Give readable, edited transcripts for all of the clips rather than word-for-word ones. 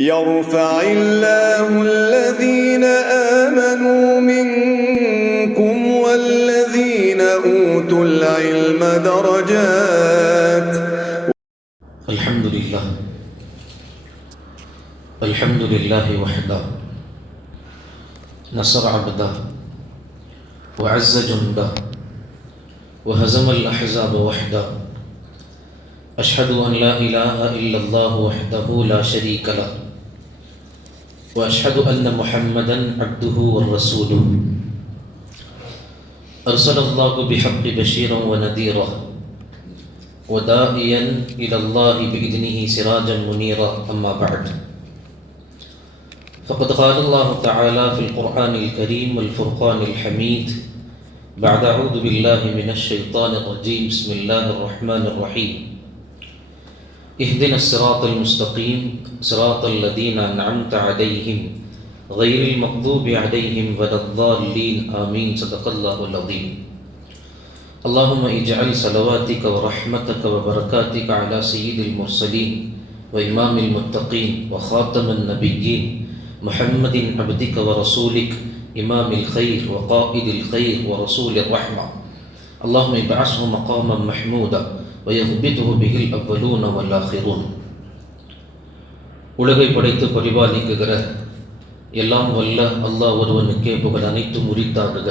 يرفع الله الذين آمنوا منكم والذين أوتوا العلم درجات. الحمد لله وحده نصر عبده وعز جنده وهزم الأحزاب وحده. أشهد أن لا إله إلا الله وحده لا شريك له وأشهد أن محمدا عبده ورسوله. أرسل الله بحق بشيرا ونذيرا وداعيا إلى الله بإذنه سراجا منيرا. أما بعد، فقد قال الله تعالى في القرآن الكريم والفرقان الحميد بعد أعوذ بالله من الشيطان الرجيم. بسم الله الرحمن الرحيم. اهدنا الصراط المستقيم صراط الذين أنعمت عليهم غير المغضوب عليهم ولا الضالين آمين. صدق الله العظيم. اللهم اجعل صلواتك ورحمتك وبركاتك على سيد المرسلين وإمام المتقين وخاتم النبيين محمد عبدك ورسولك إمام الخير وقائد الخير ورسول الرحمة. اللهم ابعثه مقاما محمودا ويثبته به الأولون والآخرون. உலகை படைத்து பரிபாலிக்குகிற எல்லாம் வல்ல அல்லாஹ் ஒருவனுக்கே புகழ் அனைத்தும் உரித்தாகுக.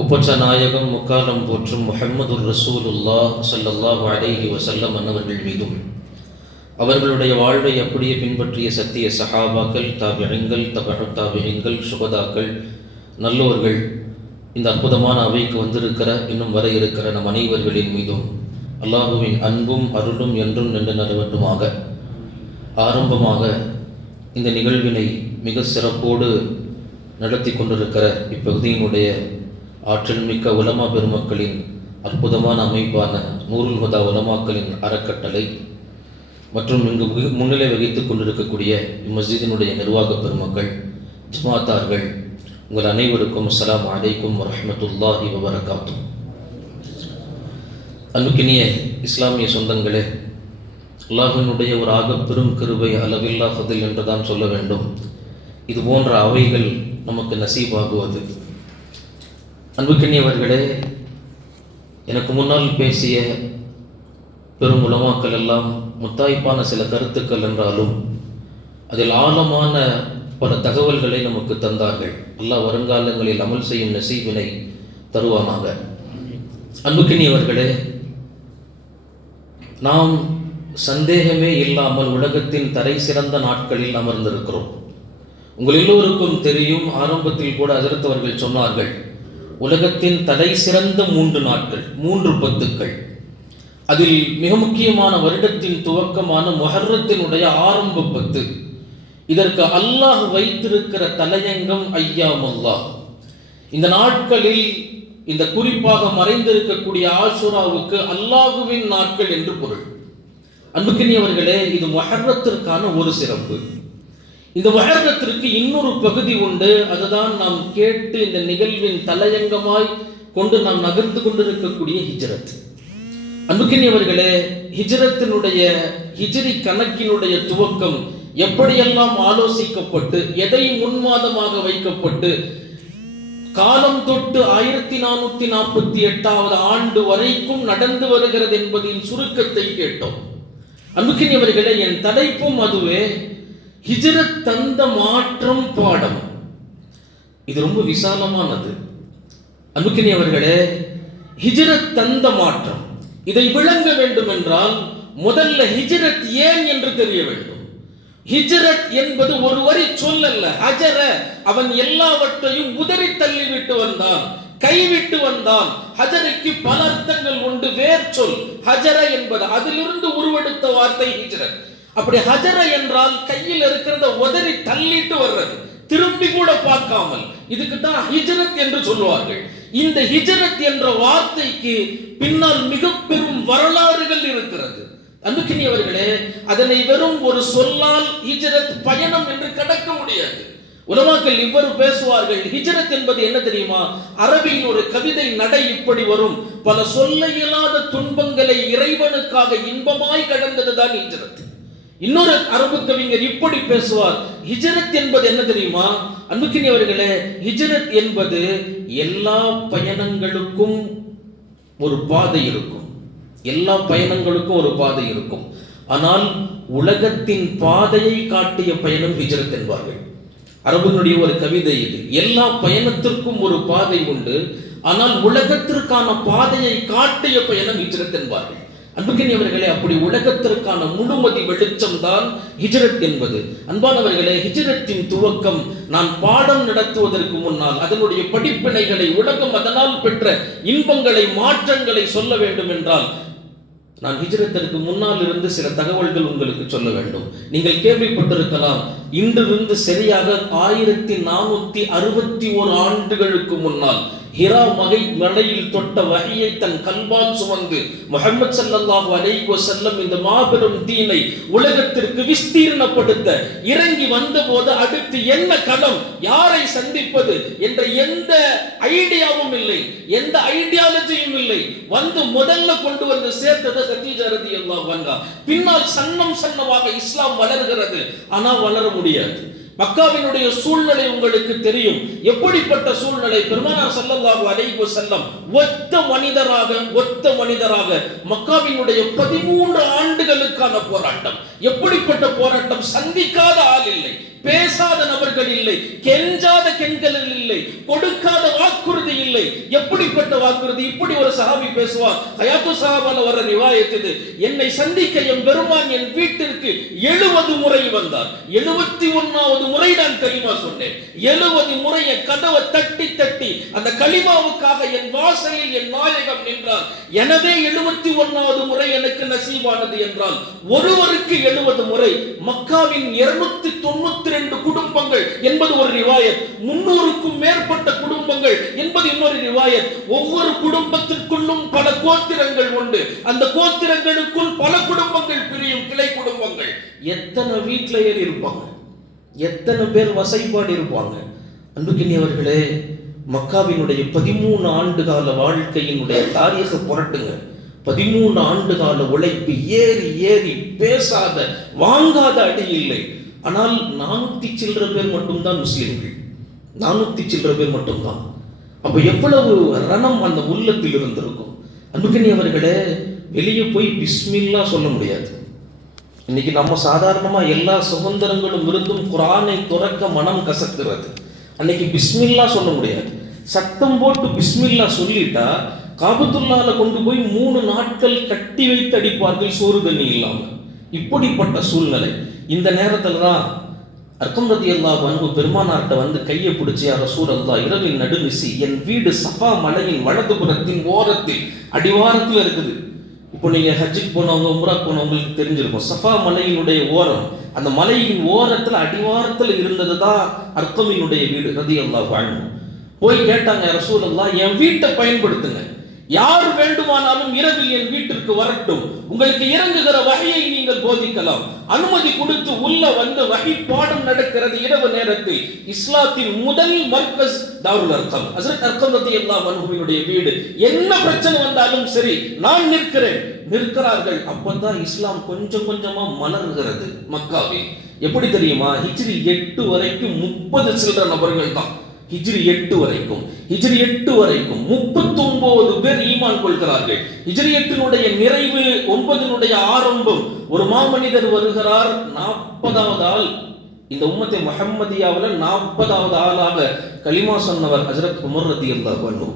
உப்பச்ச நாயகம் முக்காலம் போற்றும் முஹம்மதுர் ரசூலுல்லாஹ் ஸல்லல்லாஹு அலைஹி வஸல்லம் அன்னவர்கள் மீதும் அவர்களுடைய வாழ்வை அப்படியே பின்பற்றிய சத்திய சஹாபாக்கள், தாபிஈன்கள், தபஉ தாபிஈன்கள், சுஹதாக்கள், நல்லோர்கள், இந்த அற்புதமான அவைக்கு வந்திருக்கிற இன்னும் வர இருக்கிற நம் அனைவர்களின் மீதும் அல்லாஹுவின் அன்பும் அருளும் என்றும் நின்று நிலவட்டுமாக. ஆரம்பமாக இந்த நிகழ்வினை மிக சிறப்போடு நடத்தி கொண்டிருக்கிற இப்பகுதியினுடைய ஆற்றல் மிக்க உலமா பெருமக்களின் அற்புதமான அமைப்பான நூருல் ஹுதா உலமாக்களின் அறக்கட்டளை மற்றும் இங்கு முன்னிலை வகித்துக் கொண்டிருக்கக்கூடிய இம்மஸ்ஜிதினுடைய நிர்வாக பெருமக்கள், ஜமாத்தார்கள், உங்கள் அனைவருக்கும் அஸ்ஸலாமு அலைக்கும் வரஹ்மத்துல்லாஹி வபரகாத்துஹு. அன்புக்கினிய இஸ்லாமிய சொந்தங்களே, அல்லாஹ்வினுடைய ஒரு ஆகப்பெரும் கிருபை, அளவில்லா ஃபதில் என்றுதான் சொல்ல வேண்டும். இது போன்ற அவைகள் நமக்கு நசீபாகுவது. அன்புக்கினியவர்களே, எனக்கு முன்னால் பேசிய பெரும் உலமாக்கள் எல்லாம் முத்தாய்ப்பான சில கருத்துக்கள் என்றாலும் அதில் ஆழமான பல தகவல்களை நமக்கு தந்தார்கள். அல்லாஹ் வருங்காலங்களில் அமல் செய்யும் நசீபினை தருவானாக. அன்புக்கினியவர்களே, நாம் சந்தேகமே இல்லாமல் உலகத்தின் தரை சிறந்த நாட்களில் அமர்ந்திருக்கிறோம். உங்கள் எல்லோருக்கும் தெரியும், ஆரம்பத்தில் கூட ஹஜ்ரத் அவர்கள் சொன்னார்கள், உலகத்தின் தலை சிறந்த 3 நாட்கள், 3 பத்துக்கள். அதில் மிக முக்கியமான வருடத்தின் துவக்கமான முஹர்ரத்தினுடைய ஆரம்ப 10. இதற்கு அல்லாஹ் வைத்திருக்கிற தலையங்கம் ஐயாமுல்லாஹ். இந்த நாட்களில் இந்த குறிப்பாக மறைந்திருக்கக்கூடிய ஆஷுராவுக்கு அல்லாஹுவின் நாட்கள் என்று பொருள். அன்புக்கினியவர்களே, இது முஹர்ரத்திற்கான ஒரு சிறப்பு. இந்த முஹர்ரத்திற்கு இன்னொரு பகுதி உண்டு. அதுதான் நாம் கேட்டு இந்த நிகழ்வின் தலையங்கமாய் கொண்டு நாம் நகர்த்து கொண்டிருக்கக்கூடிய ஹிஜ்ரத். அன்புக்கினியவர்களே, ஹிஜ்ரத்தினுடைய ஹிஜ்ரி கணக்கினுடைய துவக்கம் எப்படியெல்லாம் ஆலோசிக்கப்பட்டு எதை முன்மாதமாக வைக்கப்பட்டு காலம் தொட்டு 1448வது ஆண்டு வரைக்கும் நடந்து வருகிறது என்பதின் சுருக்கத்தை கேட்டோம். அன்புக்கினியவர்களே, என் தலைப்பும் அதுவே, ஹிஜ்ரத் தந்த மாற்றம் பாடம். இது ரொம்ப விசாலமானது. அன்புக்கினியவர்களே, ஹிஜ்ரத் தந்த மாற்றம், இதை விளங்க வேண்டும் என்றால் முதல்ல ஹிஜ்ரத் ஏன் என்று தெரிய வேண்டும். ஹிஜ்ரத் என்பது ஒரு வரி சொல்லல்ல. ஹஜர, அவன் எல்லாவற்றையும் உதறி தள்ளிவிட்டு வந்தான், கைவிட்டு வந்தான். ஹஜருக்கு பல அர்த்தங்கள் உண்டு. வேர் சொல் ஹஜர என்பது, அதிலிருந்து உருவெடுத்த வார்த்தை ஹிஜ்ரத். அப்படி ஹஜர என்றால் கையில் இருக்கிறத உதறி தள்ளிட்டு வர்றது, திரும்பி கூட பார்க்காமல். இதுக்கு தான் ஹிஜ்ரத் என்று சொல்வார்கள். இந்த ஹிஜ்ரத் என்ற வார்த்தைக்கு பின்னால் மிக பெரும் வரலாறுகள் இருக்கிறது. அன்புக்கினியவர்களே, அதனை வெறும் ஒரு சொல்லால் ஹிஜ்ரத் பயணம் என்று கடக்க முடியாது. உலமாக்கள் இவ்வாறு பேசுவார்கள். ஹிஜ்ரத் என்பது என்ன தெரியுமா? அரபியில் ஒரு கவிதை நடை இப்படி வரும்: பல சொல்ல இயலாத துன்பங்களை இறைவனுக்காக இன்பமாய் கடந்ததுதான் ஹிஜ்ரத். இன்னொரு அரபு கவிஞர் இப்படி பேசுவார், ஹிஜ்ரத் என்பது என்ன தெரியுமா அன்புக்கினியவர்களே, ஹிஜ்ரத் என்பது எல்லா பயணங்களுக்கும் ஒரு பாதை இருக்கும், எல்லா பயணங்களுக்கும் ஒரு பாதை இருக்கும். ஆனால் உலகத்தின் பாதையை காட்டிய பயணம் ஹிஜ்ரத் என்பார்கள். அரபுனுடைய ஒரு கவிதை இது. எல்லா பயணத்திற்கும் ஒரு பாதை உண்டு, ஆனால் உலகத்திற்கான பாதையை காட்டிய பயணம் ஹிஜ்ரத் என்பார்கள். அன்புக்கினியவர்களே, அப்படி உலகத்திற்கான முழுமதி வெளிச்சம் தான் ஹிஜ்ரத் என்பது. அன்பானவர்களே, ஹிஜ்ரத்தின் துவக்கம் நான் பாடம் நடத்துவதற்கு முன்னால் அதனுடைய படிப்பினைகளை, உலகம் அதனால் பெற்ற இன்பங்களை, மாற்றங்களை சொல்ல வேண்டும் என்றால் நான் ஹிஜ்ரத்திற்கு முன்னால் இருந்து சில தகவல்கள் உங்களுக்கு சொல்ல வேண்டும். நீங்கள் கேள்விப்பட்டிருக்கலாம், இன்றிருந்து சரியாக 1461 ஆண்டுகளுக்கு முன்னால் ஹிரா மலையில் தொட்ட வஹியை தன் கல்பால் சுமந்து முஹம்மது ஸல்லல்லாஹு அலைஹி வஸல்லம் இந்த மாபெரும் தீனை உலகத்திற்கு விஸ்தீர்ணப்படுத்த இறங்கி வந்தபோது அடுத்து என்ன களம், யாரை சந்திப்பது என்ற எந்த ஐடியாவும் இல்லை, எந்த ஐடியாலஜியும் இல்லை. வந்து முதல்ல கொண்டு வந்து சேர்த்தது கதீஜா ரலியல்லாஹு அன்ஹா. பின்னால் சன்னமாக இஸ்லாம் வளர்கிறது, ஆனால் வளர முடியாது. மக்காவினுடைய சூழ்நிலை உங்களுக்கு தெரியும். எப்படிப்பட்ட சூழ்நிலை? பெருமானார் ஸல்லல்லாஹு அலைஹி வஸல்லம் ஒத்த மனிதராக மக்காவினுடைய 13 ஆண்டுகளுக்கான போராட்டம். எப்படிப்பட்ட போராட்டம்? சந்திக்காத ஆள் இல்லை, பேசாத நபர்கள் இல்லை, கெஞ்சாத கெண்கள் இல்லை, கொடுக்காத வாக்குறுதி இல்லை. எப்படிப்பட்ட வாக்குறுதி? இப்படி ஒரு சஹாபி பேசுவார், ஹயாத்து சஹாபால வர ரிவாயத் இது. என்னை சந்திக்க என் பெருமான் என் வீட்டிற்கு 70 முறை வந்தார். 71வது முறை நான் கலிமா சொன்னேன். 70 முறை என் கதவை தட்டி அந்த கலிமாவுக்காக என் வாசலில் என் நாயகம் நின்றார். எனவே 71வது முறை எனக்கு நசீபானது என்றால் ஒருவருக்கு 70 முறை. மக்காவின் 292 குடும்பங்கள் என்பது ஒரு ரிவாயத், 300க்கும் மேற்பட்ட குடும்பங்கள் என்பது இன்னொரு ரிவாயத். ஒவ்வொரு குடும்பத்திற்குள்ளும் பல கோத்திரங்கள் உண்டு, அந்த கோத்திரங்களுக்குள் பல குடும்பங்கள் பிரியும், கிளை குடும்பங்கள். எத்தனை வீட்டில ஏறி இருப்பாங்க, எத்தனை பேர் வசைப்பாடி இருப்பாங்க. அன்புக்கினியவர்களே, மக்காவினுடைய 13 ஆண்டு கால வாழ்க்கையினுடைய தாரீக புரட்டுங்க. 13 ஆண்டு கால உழைப்பு, ஏறி பேசாத வாங்காத அடி இல்லை. ஆனால் 400 சில்லற பேர் மட்டும்தான் முஸ்லிம்கள், 400 சில்லற பேர் மட்டும்தான். அப்ப எவ்வளவு ரணம் அந்த உள்ளத்தில் இருந்திருக்கும். அன்புக்கினியவர்களே, வெளியே போய் பிஸ்மில்லா சொல்ல முடியாது. இன்னைக்கு நம்ம சாதாரணமா எல்லா சுதந்திரங்களும் இருந்தும் குர்ஆனை துறக்க மனம் கசக்கிறது. அன்னைக்கு பிஸ்மில்லா சொல்ல முடியாது. சத்தம் போட்டு பிஸ்மில்லா சொல்லிட்டா காபத்துல்லால கொண்டு போய் 3 நாட்கள் கட்டி வைத்து அடிப்பார்கள், சோறு தண்ணி இல்லாம. இப்படிப்பட்ட சூழ்நிலை. இந்த நேரத்துல தான் அர்கம் ரலியல்லாஹு அன்ஹு பெருமானார்ட்ட வந்து கையை பிடிச்சி, யா ரசூலல்லாஹ், இரவின் நடுநிசி என் வீடு சஃபா மலையின் வலதுபுறத்தின் ஓரத்தில் அடிவாரத்தில் இருக்குது. இப்போ நீங்க ஹஜ்ஜுக்கு போனவங்க, உம்ரா போனவங்களுக்கு தெரிஞ்சிருக்கும், சஃபா மலையினுடைய ஓரம், அந்த மலையின் ஓரத்துல அடிவாரத்தில் இருந்தது தான் அர்கமினுடைய வீடு ரலியல்லாஹு அன்ஹு. போய் கேட்டாங்க, யா ரசூலல்லாஹ், என் வீட்டை பயன்படுத்துங்க, யார் வேண்டுமானாலும் இரவில் என் வீட்டிற்கு வரட்டும், உங்களுக்கு இறங்குகிற வகையை நீங்கள் போதிக்கலாம். அனுமதி கொடுத்து உள்ள வந்து வகை பாடம் நடக்கிறது இரவு நேரத்தில். இஸ்லாத்தின் முதல் மர்கஸ் தாருல் அர்கம், ஹஜ்ரத் அர்கம் ரலியல்லாஹு அன்ஹுவினுடைய வீடு. என்ன பிரச்சனை வந்தாலும் சரி, நான் நிற்கிறார்கள். அப்பதான் இஸ்லாம் கொஞ்சம் கொஞ்சமா மலர்கிறது மக்காவில். எப்படி தெரியுமா? ஹிஜ்ரி 8 வரைக்கும் 30 சில்லற நபர்கள் தான். ஹிஜ்ரி 8 வரைக்கும் 39 பேர் ஈமான் கொள்கிறார்கள். ஹிஜ்ரி 8னுடைய நிறைவு, 9னுடைய ஆரம்பம். ஒரு மாமனிதர் வருகிறார், 40வது ஆள். இந்த உம்மத்தை முஹம்மதியாவில் 40வது ஆளாக கலிமா சொன்னவர் ஹஜ்ரத் உமர் ரலியல்லாஹு அன்ஹு.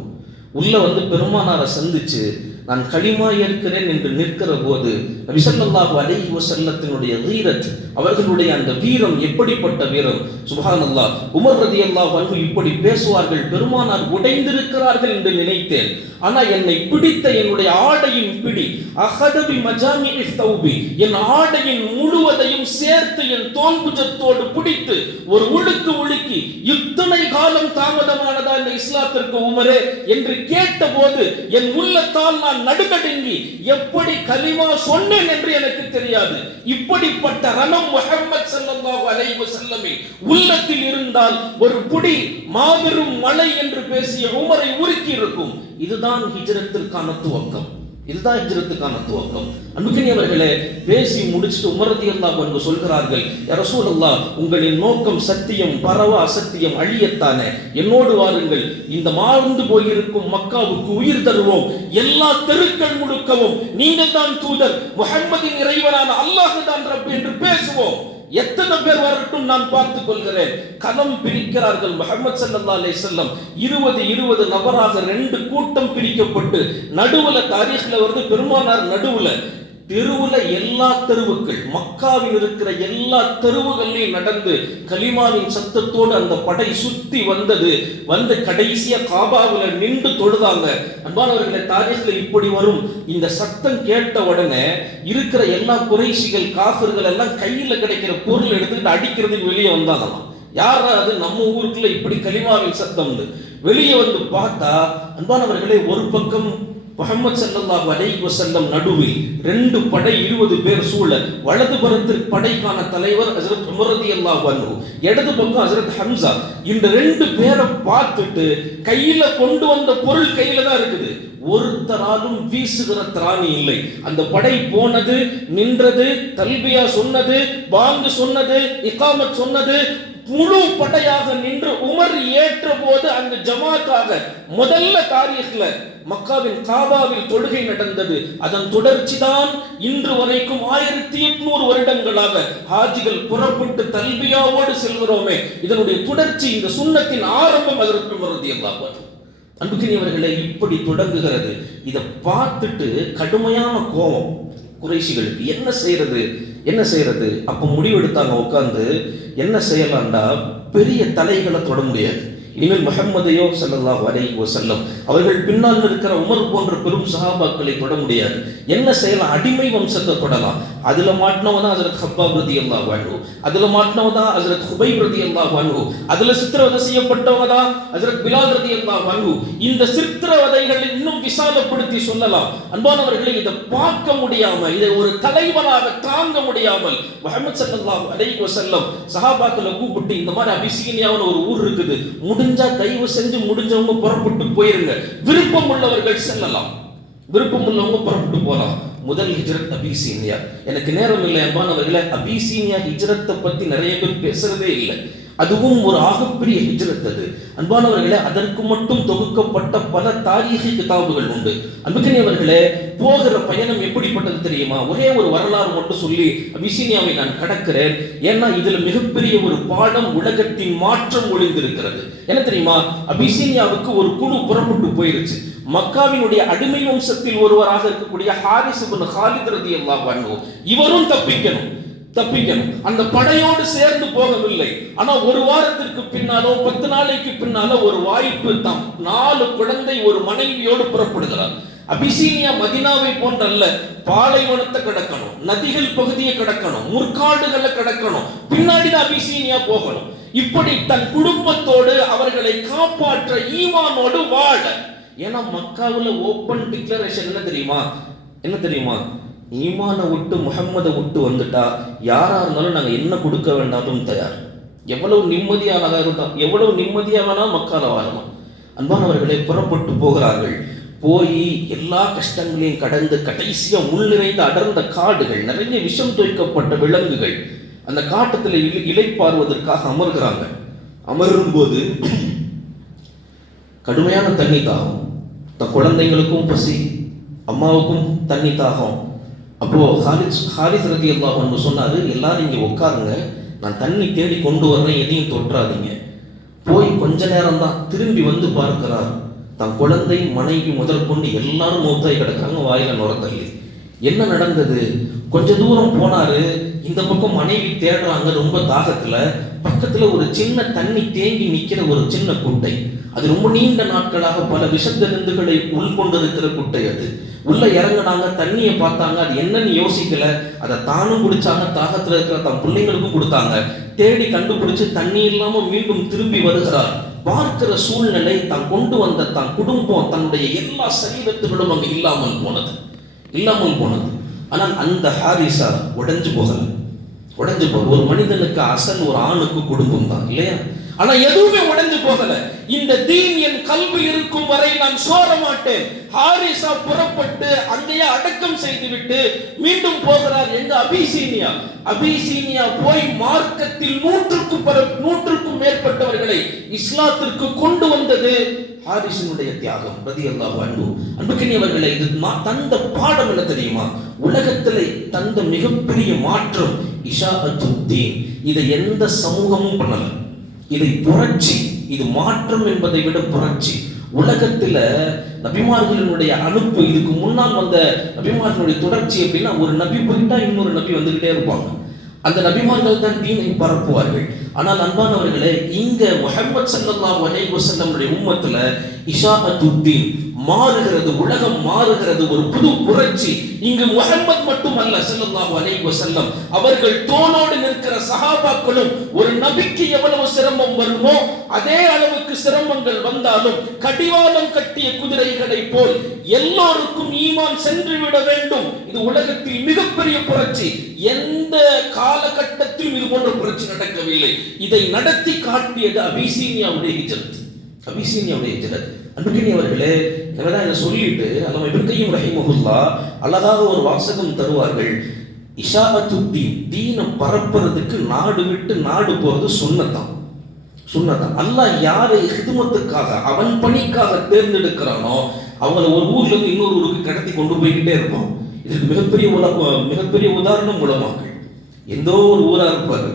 உள்ள வந்து பெருமானாரை சந்திச்சு, நான் கலிமா ஏற்கிறேன் என்று நிற்கிற போது நபி ஸல்லல்லாஹு அலைஹி வஸல்லத்தினுடைய வீரத், அவர்களுடைய அந்த வீரம் எப்படிப்பட்ட வீரம்! சுப்ஹானல்லாஹ். உமர் ரலியல்லாஹு அன்ஹு இப்படி பேசுவார்கள், பெருமானார் உடைந்திருக்கிறார்கள் என்று நினைத்தேன். ஆனா என்னை பிடித்த என்னுடைய ஆடையின் பிடி, அஹதபி மஜாமிஇ தௌபி, என் ஆடையின் முழுவதையும் சேர்த்து என் தோள்புஜத்தோடு பிடித்து ஒரு உழுக்கி, இத்தனை காலம் தாமதமானதா இந்த இஸ்லாத்திற்கு உமரே என்று கேட்டபோது என் உள்ளத்தால் நான் நடுநடுங்கி எப்படி கலிமா சொன்னேன் என்று எனக்கு தெரியாது. இப்படிப்பட்ட ரணம் முஹம்மது ஸல்லல்லாஹு அலைஹி வஸல்லமின் உள்ளத்தில் இருந்தால் ஒரு புடி மாபெரும் மலை என்று பேசிய உமரை உருக்கி இருக்கும். இதுதான் ஹிஜ்ரத்திற்கான துவக்கம். இதுதான் ஹிஜ்ரத்துக்கான துவக்கம். அன்புக்கினியவர்களே, பேசி முடிச்சுட்டு உமர் ரலியல்லாஹு அன்ஹு சொல்கிறார்கள், யா ரசூலல்லாஹ், உங்களின் நோக்கம் சத்தியம், பரவ அசத்தியம் அழியத்தானே, என்னோடு வாருங்கள், இந்த மார்ந்து போயிருக்கும் மக்காவுக்கு உயிர் தருவோம், எல்லா தெருக்கள் முழுக்கவும் நீங்கள் தான் தூதர், முஹம்மதின் இறைவனான அல்லாஹ் தான் ரப் என்று பேசுவோம், எத்தனை பேர் வரட்டும் நான் பார்த்துக் கொள்கிறேன். களம் பிரிக்கிறார்கள். முஹம்மது ஸல்லல்லாஹு அலைஹி வஸல்லம் 20 நபராக 2 கூட்டம் பிரிக்கப்பட்டு நடுவுல தாரீഖ்ல வருது, பெருமானார் நடுவுல தெருவுல எல்லா தெருவுகள், மக்காவில் இருக்கிற எல்லா தெருவுகளையும் நடந்து கலிமாவின் சத்தத்தோடு அந்த படை சுத்தி வந்து கடைசியா காபாவில் நின்று தொழுதாங்க. அன்பானவர்களே, தாரீഖ்ல இப்படி வரும். இந்த சத்தம் கேட்ட உடனே இருக்கிற எல்லா குறைஷிகள் காஃபிர்கள் எல்லாம் கையில கிடைக்கிற பொருள் எடுத்துக்கிட்டு அடிக்கிறதுக்கு வெளியே வந்தாங்களாம். யாரா அது? நம்ம ஊருக்குள்ள இப்படி கலிமாவின் சத்தம் வெளியே வந்து பார்த்தா, அன்பானவர்களே, ஒரு பக்கம் முஹம்மது ஸல்லல்லாஹு அலைஹி வஸல்லம் நடுவில் 2 படை 20 பேர் சூழ, வலது புறத்திற்கு படைக்கான தலைவர் ஹஜ்ரத் உமர் ரலியல்லாஹு அன்ஹு, இடது பக்கம் ஹஜ்ரத் ஹம்சா. இந்த 2 பேரை பார்த்துட்டு கையில கொண்டு வந்த பொருள் கையில தான் இருக்குது, ஒருத்தராலும் வீசுகிற திராணி இல்லை. அந்த படை போனது, நின்றது, தல்பியா சொன்னது, பாங்கு சொன்னது, இகாமத் சொன்னது, முழு படையாக நின்று உமர் ஏற்ற போது அங்கு ஜமாத்தாக முதல்ல தாரீഖ்ல மக்காவின் காபாவில் தொழுகை நடந்தது. அதன் தொடர்ச்சி தான் இன்று வரைக்கும் 1800 வருடங்களாக ஹாஜிகள் புறப்பட்டு தல்பியாவோடு செல்கிறோமே, இதனுடைய தொடர்ச்சி, இந்த சுன்னத்தின் ஆரம்பம் ஹஜ்ரத் உமர் ரலியல்லாஹு அன்ஹு. அன்புக்கினியவர்களே, இப்படி தொடங்குகிறது. இதை பார்த்துட்டு கடுமையான கோபம் குறைஷிகளுக்கு. என்ன செய்யறது? அப்ப முடிவெடுத்தாங்க உட்கார்ந்து, என்ன செய்யலாம்டா, பெரிய தலைகளை தொட முடியாது, இனிமேல் முஹம்மதையோ ஸல்லல்லாஹு அலைஹி வஸல்லம் அவர்கள் பின்னால் இருக்கிற உமர் போன்ற பெரும் சஹாபாக்களை தொட முடியாது. என்ன செய்யலாம்? அடிமை வம்சத்தை தொடலாம். அதுல மாட்டினவன் தான் ஹஜ்ரத் ஹப்பாப் ரலியல்லாஹு அன்ஹு, அதுல மாட்டினவன் தான் ஹஜ்ரத் ஹுபைப் ரலியல்லாஹு அன்ஹு, அதுல சித்திரவதை செய்யப்பட்டவங்க தான் ஹஜ்ரத் பிலால் ரலியல்லாஹு அன்ஹு. இந்த சித்திரவதைகளை இன்னும் விசாலப்படுத்தி சொல்லலாம். அன்பானவர்களே, இதை பார்க்க முடியாம, இதை ஒரு தலைவனாக தாங்க முடியாமல் முஹம்மது ஸல்லல்லாஹு அலைஹி வஸல்லம் சஹாபாக்களை கூப்பிட்டு, இந்த மாதிரி அபிசீனியாவுல ஒரு ஊர் இருக்குது, முடிஞ்சா தயவு செஞ்சு முடிஞ்சவங்க புறப்பட்டு போயிருங்க, விருப்பம் உள்ளவர்கள் செல்லலாம், விருப்பம் உள்ளவங்க புறப்பட்டு போலாம். முதல் ஹிஜ்ரத் அபிசீனியா. எனக்கு நேரம் இல்லை அன்பானவர்களே, அபிசீனியா ஹிஜ்ரத்தை பத்தி நிறைய பேர் பேசுறதே இல்லை. அதுவும் ஒரு ஆகப்பெரிய ஹிஜ்ரத் அது. அன்பானவர்களே, அதற்கு மட்டும் தொகுக்கப்பட்ட பல தாரீഖி கிதாபுகள் உண்டு. அன்புக்கினியவர்களே, போகிற பயணம் எப்படிப்பட்டது தெரியுமா? ஒரே ஒரு வரலாறு மட்டும் சொல்லி அபிசீனியாவை நான் கடக்கிறேன். ஏன்னா இதுல மிகப்பெரிய ஒரு பாடம், உலகத்தின் மாற்றம் ஒளிந்திருக்கிறது. என்ன தெரியுமா? அபிசீனியாவுக்கு ஒரு குழு புறப்பட்டு போயிருச்சு. மக்காவினுடைய அடிமை வம்சத்தில் ஒருவராக இருக்கக்கூடிய ஹாரிஸ் இப்னு காலித் ரலியல்லாஹு அன்ஹு, இவரும் தப்பிக்கணும். அந்த படையோடு சேர்ந்து போகவில்லை. ஆனா ஒரு வாரத்திற்கு பின்னாலோ 10 நாளைக்கு பின்னாலோ ஒரு வாய்ப்பு, தான் 4 குழந்தை ஒரு மனைவியோடு புறப்படுகிறார். அபிசீனியா மதினாவை போன்றல்ல, பாலைவனத்தை கடக்கணும், நதிகள் பகுதியை கடக்கணும், முற்காடுகளை கடக்கணும், பின்னாடி தான் அபிசீனியா போகணும். இப்படி தன் குடும்பத்தோடு அவர்களை காப்பாற்ற ஈமானோடு வாழ. ஏன்னா மக்காவுல ஓபன் டிக்ளரேஷன் என்ன தெரியுமா? ஈமானை விட்டு முஹம்மதை விட்டு வந்துட்டா யாரா இருந்தாலும் நாங்க என்ன கொடுக்க வேண்டாலும் தயார். எவ்வளவு நிம்மதியாக இருந்தா, எவ்வளவு நிம்மதியாக வேணா மக்கால வாழணும். அன்பானவர்களே, புறப்பட்டு போகிறார்கள். போய் எல்லா கஷ்டங்களையும் கடந்து கடைசியா முள் நிறைந்த அடர்ந்த காடுகள், நிறைய விஷம் தோய்க்கப்பட்ட விலங்குகள், அந்த காட்டத்தில் இளைப்பாறுவதற்காக அமர்கிறாங்க. அமரும் போது கடுமையான தண்ணி தாகம், தன் குழந்தைங்களுக்கும் பசி, அம்மாவுக்கும் தண்ணி தாகம். அப்போ ஹாரிஸ் ரலியல்லாஹு அன்ஹு சொன்னாரு, எல்லாரும் இங்க உட்காருங்க, நான் தண்ணி தேடி கொண்டு வர்றேன், எதையும் தொற்றாதீங்க. போய் கொஞ்ச நேரம் தான், திரும்பி வந்து பார்க்கிறார், தன் குழந்தை மனைவி முதல் கொண்டு எல்லாரும் மூத்தாய் கிடக்குறாங்க, வாயில நுர தள்ளி. என்ன நடந்தது? கொஞ்ச தூரம் போனாரு, இந்த பக்கம் மனைவி தேடுறாங்க ரொம்ப தாகத்துல. பக்கத்துல ஒரு சின்ன தண்ணி தேங்கி நிக்கிற ஒரு சின்ன குட்டை. அது ரொம்ப நீண்ட நாட்களாக பல விஷத்தெருந்துகளை உள்கொண்டிருக்கிற குட்டை. அது உள்ள இறங்கினாங்க, தண்ணியை பார்த்தாங்க, அது என்னன்னு யோசிக்கல, அதை தானும் குடிச்சாங்க, தாகத்துல இருக்கிற தன் பிள்ளைங்களுக்கும் கொடுத்தாங்க. தேடி கண்டுபிடிச்சு தண்ணி இல்லாம மீண்டும் திரும்பி வருகிறார். பார்க்கிற சூழ்நிலை, தான் கொண்டு வந்த தன் குடும்பம், தன்னுடைய எல்லா சரீரத்துகளும் அங்கு இல்லாமல் போனது. ஆனால் அந்த ஹாரிஸா உடைஞ்சு போகல. உடைஞ்சு போகுது. ஒரு மனிதனுக்கு அசல் ஒரு ஆணுக்கு குடும்பம் தான் இல்லையா? ஆனா எதுவுமே உடைஞ்சு போகல. இந்த தீன் என் கல்வியில் இருக்கும் வரை நான் சோர மாட்டேன். ஹாரிசா புறப்பட்டு அங்கேயே அடக்கம் செய்துவிட்டு மீண்டும் போகிறார் எங்க அபிசீனியா போய் மார்க்கத்தில் 100க்கும் மேற்பட்டவர்களை இஸ்லாத்திற்கு கொண்டு வந்தது ஹாரிஸினுடைய தியாகம் ரலியல்லாஹு அன்ஹு. அன்புக்கினியவர்களே, இது தந்த பாடம் என்ன தெரியுமா? உலகத்திலே தந்த மிகப்பெரிய மாற்றம் இஷாஅத்துத்தீன். இதை எந்த சமூகமும் பண்ணல. இதை புரட்சி, இது மாற்றம் என்பதை விட புரட்சி. உலகத்துல நபிமார்களுடைய அனுப்பு, இதுக்கு முன்னால் வந்த நபிமார்களுடைய தொடர்ச்சி அப்படின்னா, ஒரு நபி போயிட்டா இன்னொரு நபி வந்துகிட்டே இருப்பாங்க. அந்த நபிமார்கள் தான் தீனை பரப்புவார்கள். ஆனால் அன்பானவர்களே, இங்க முஹம்மது ஸல்லல்லாஹு அலைஹி வஸல்லம் உம்மத்துல இஷாஅத்துத்தீன் மாறுகிறது, உலகம் மாறுகிறது, ஒரு புது புரட்சி. இங்கு முஹம்மது மட்டுமல்ல ஸல்லல்லாஹு அலைஹி வஸல்லம், அவர்கள் தோளோடு நிற்கிற சஹாபாக்களும் ஒரு நபிக்கு எவ்வளவு சிரமம் வருமோ அதே அளவுக்கு சிரமங்கள் வந்தாலும் கடிவாளம் கட்டிய குதிரைகளை போல் எல்லோருக்கும் ஈமான் சென்று விட வேண்டும். இது உலகத்தில் மிகப்பெரிய புரட்சி. எந்த காலகட்டத்திலும் இது போன்ற புரட்சி நடக்கவில்லை. இதை நடத்தி காட்டியது அபிசீனியாவுடைய ஹிஜ்ரத். அன்புக்கினியவர்களே, எனதான் இதை சொல்லிட்டு அல்லாஹ் இப்னு கய்யிம் ரஹிமஹுல்லாஹ் அழகாக ஒரு வாசகம் தருவார்கள். இஷாஅத்துத்தீன், தீனை பரப்புறதுக்கு நாடு விட்டு நாடு போறது சுன்னத்தான். அல்லாஹ் யாரை ஹிதுமத்துக்காக, அவன் பணிக்காக தேர்ந்தெடுக்கிறானோ அவங்களை ஒரு ஊர்ல இருந்து இன்னொரு ஊருக்கு கடத்தி கொண்டு போய்கிட்டே இருப்பான். இதுக்கு மிகப்பெரிய உதாரணம் உலமாக்கள். எந்த ஒரு ஊரா இருப்பாரு,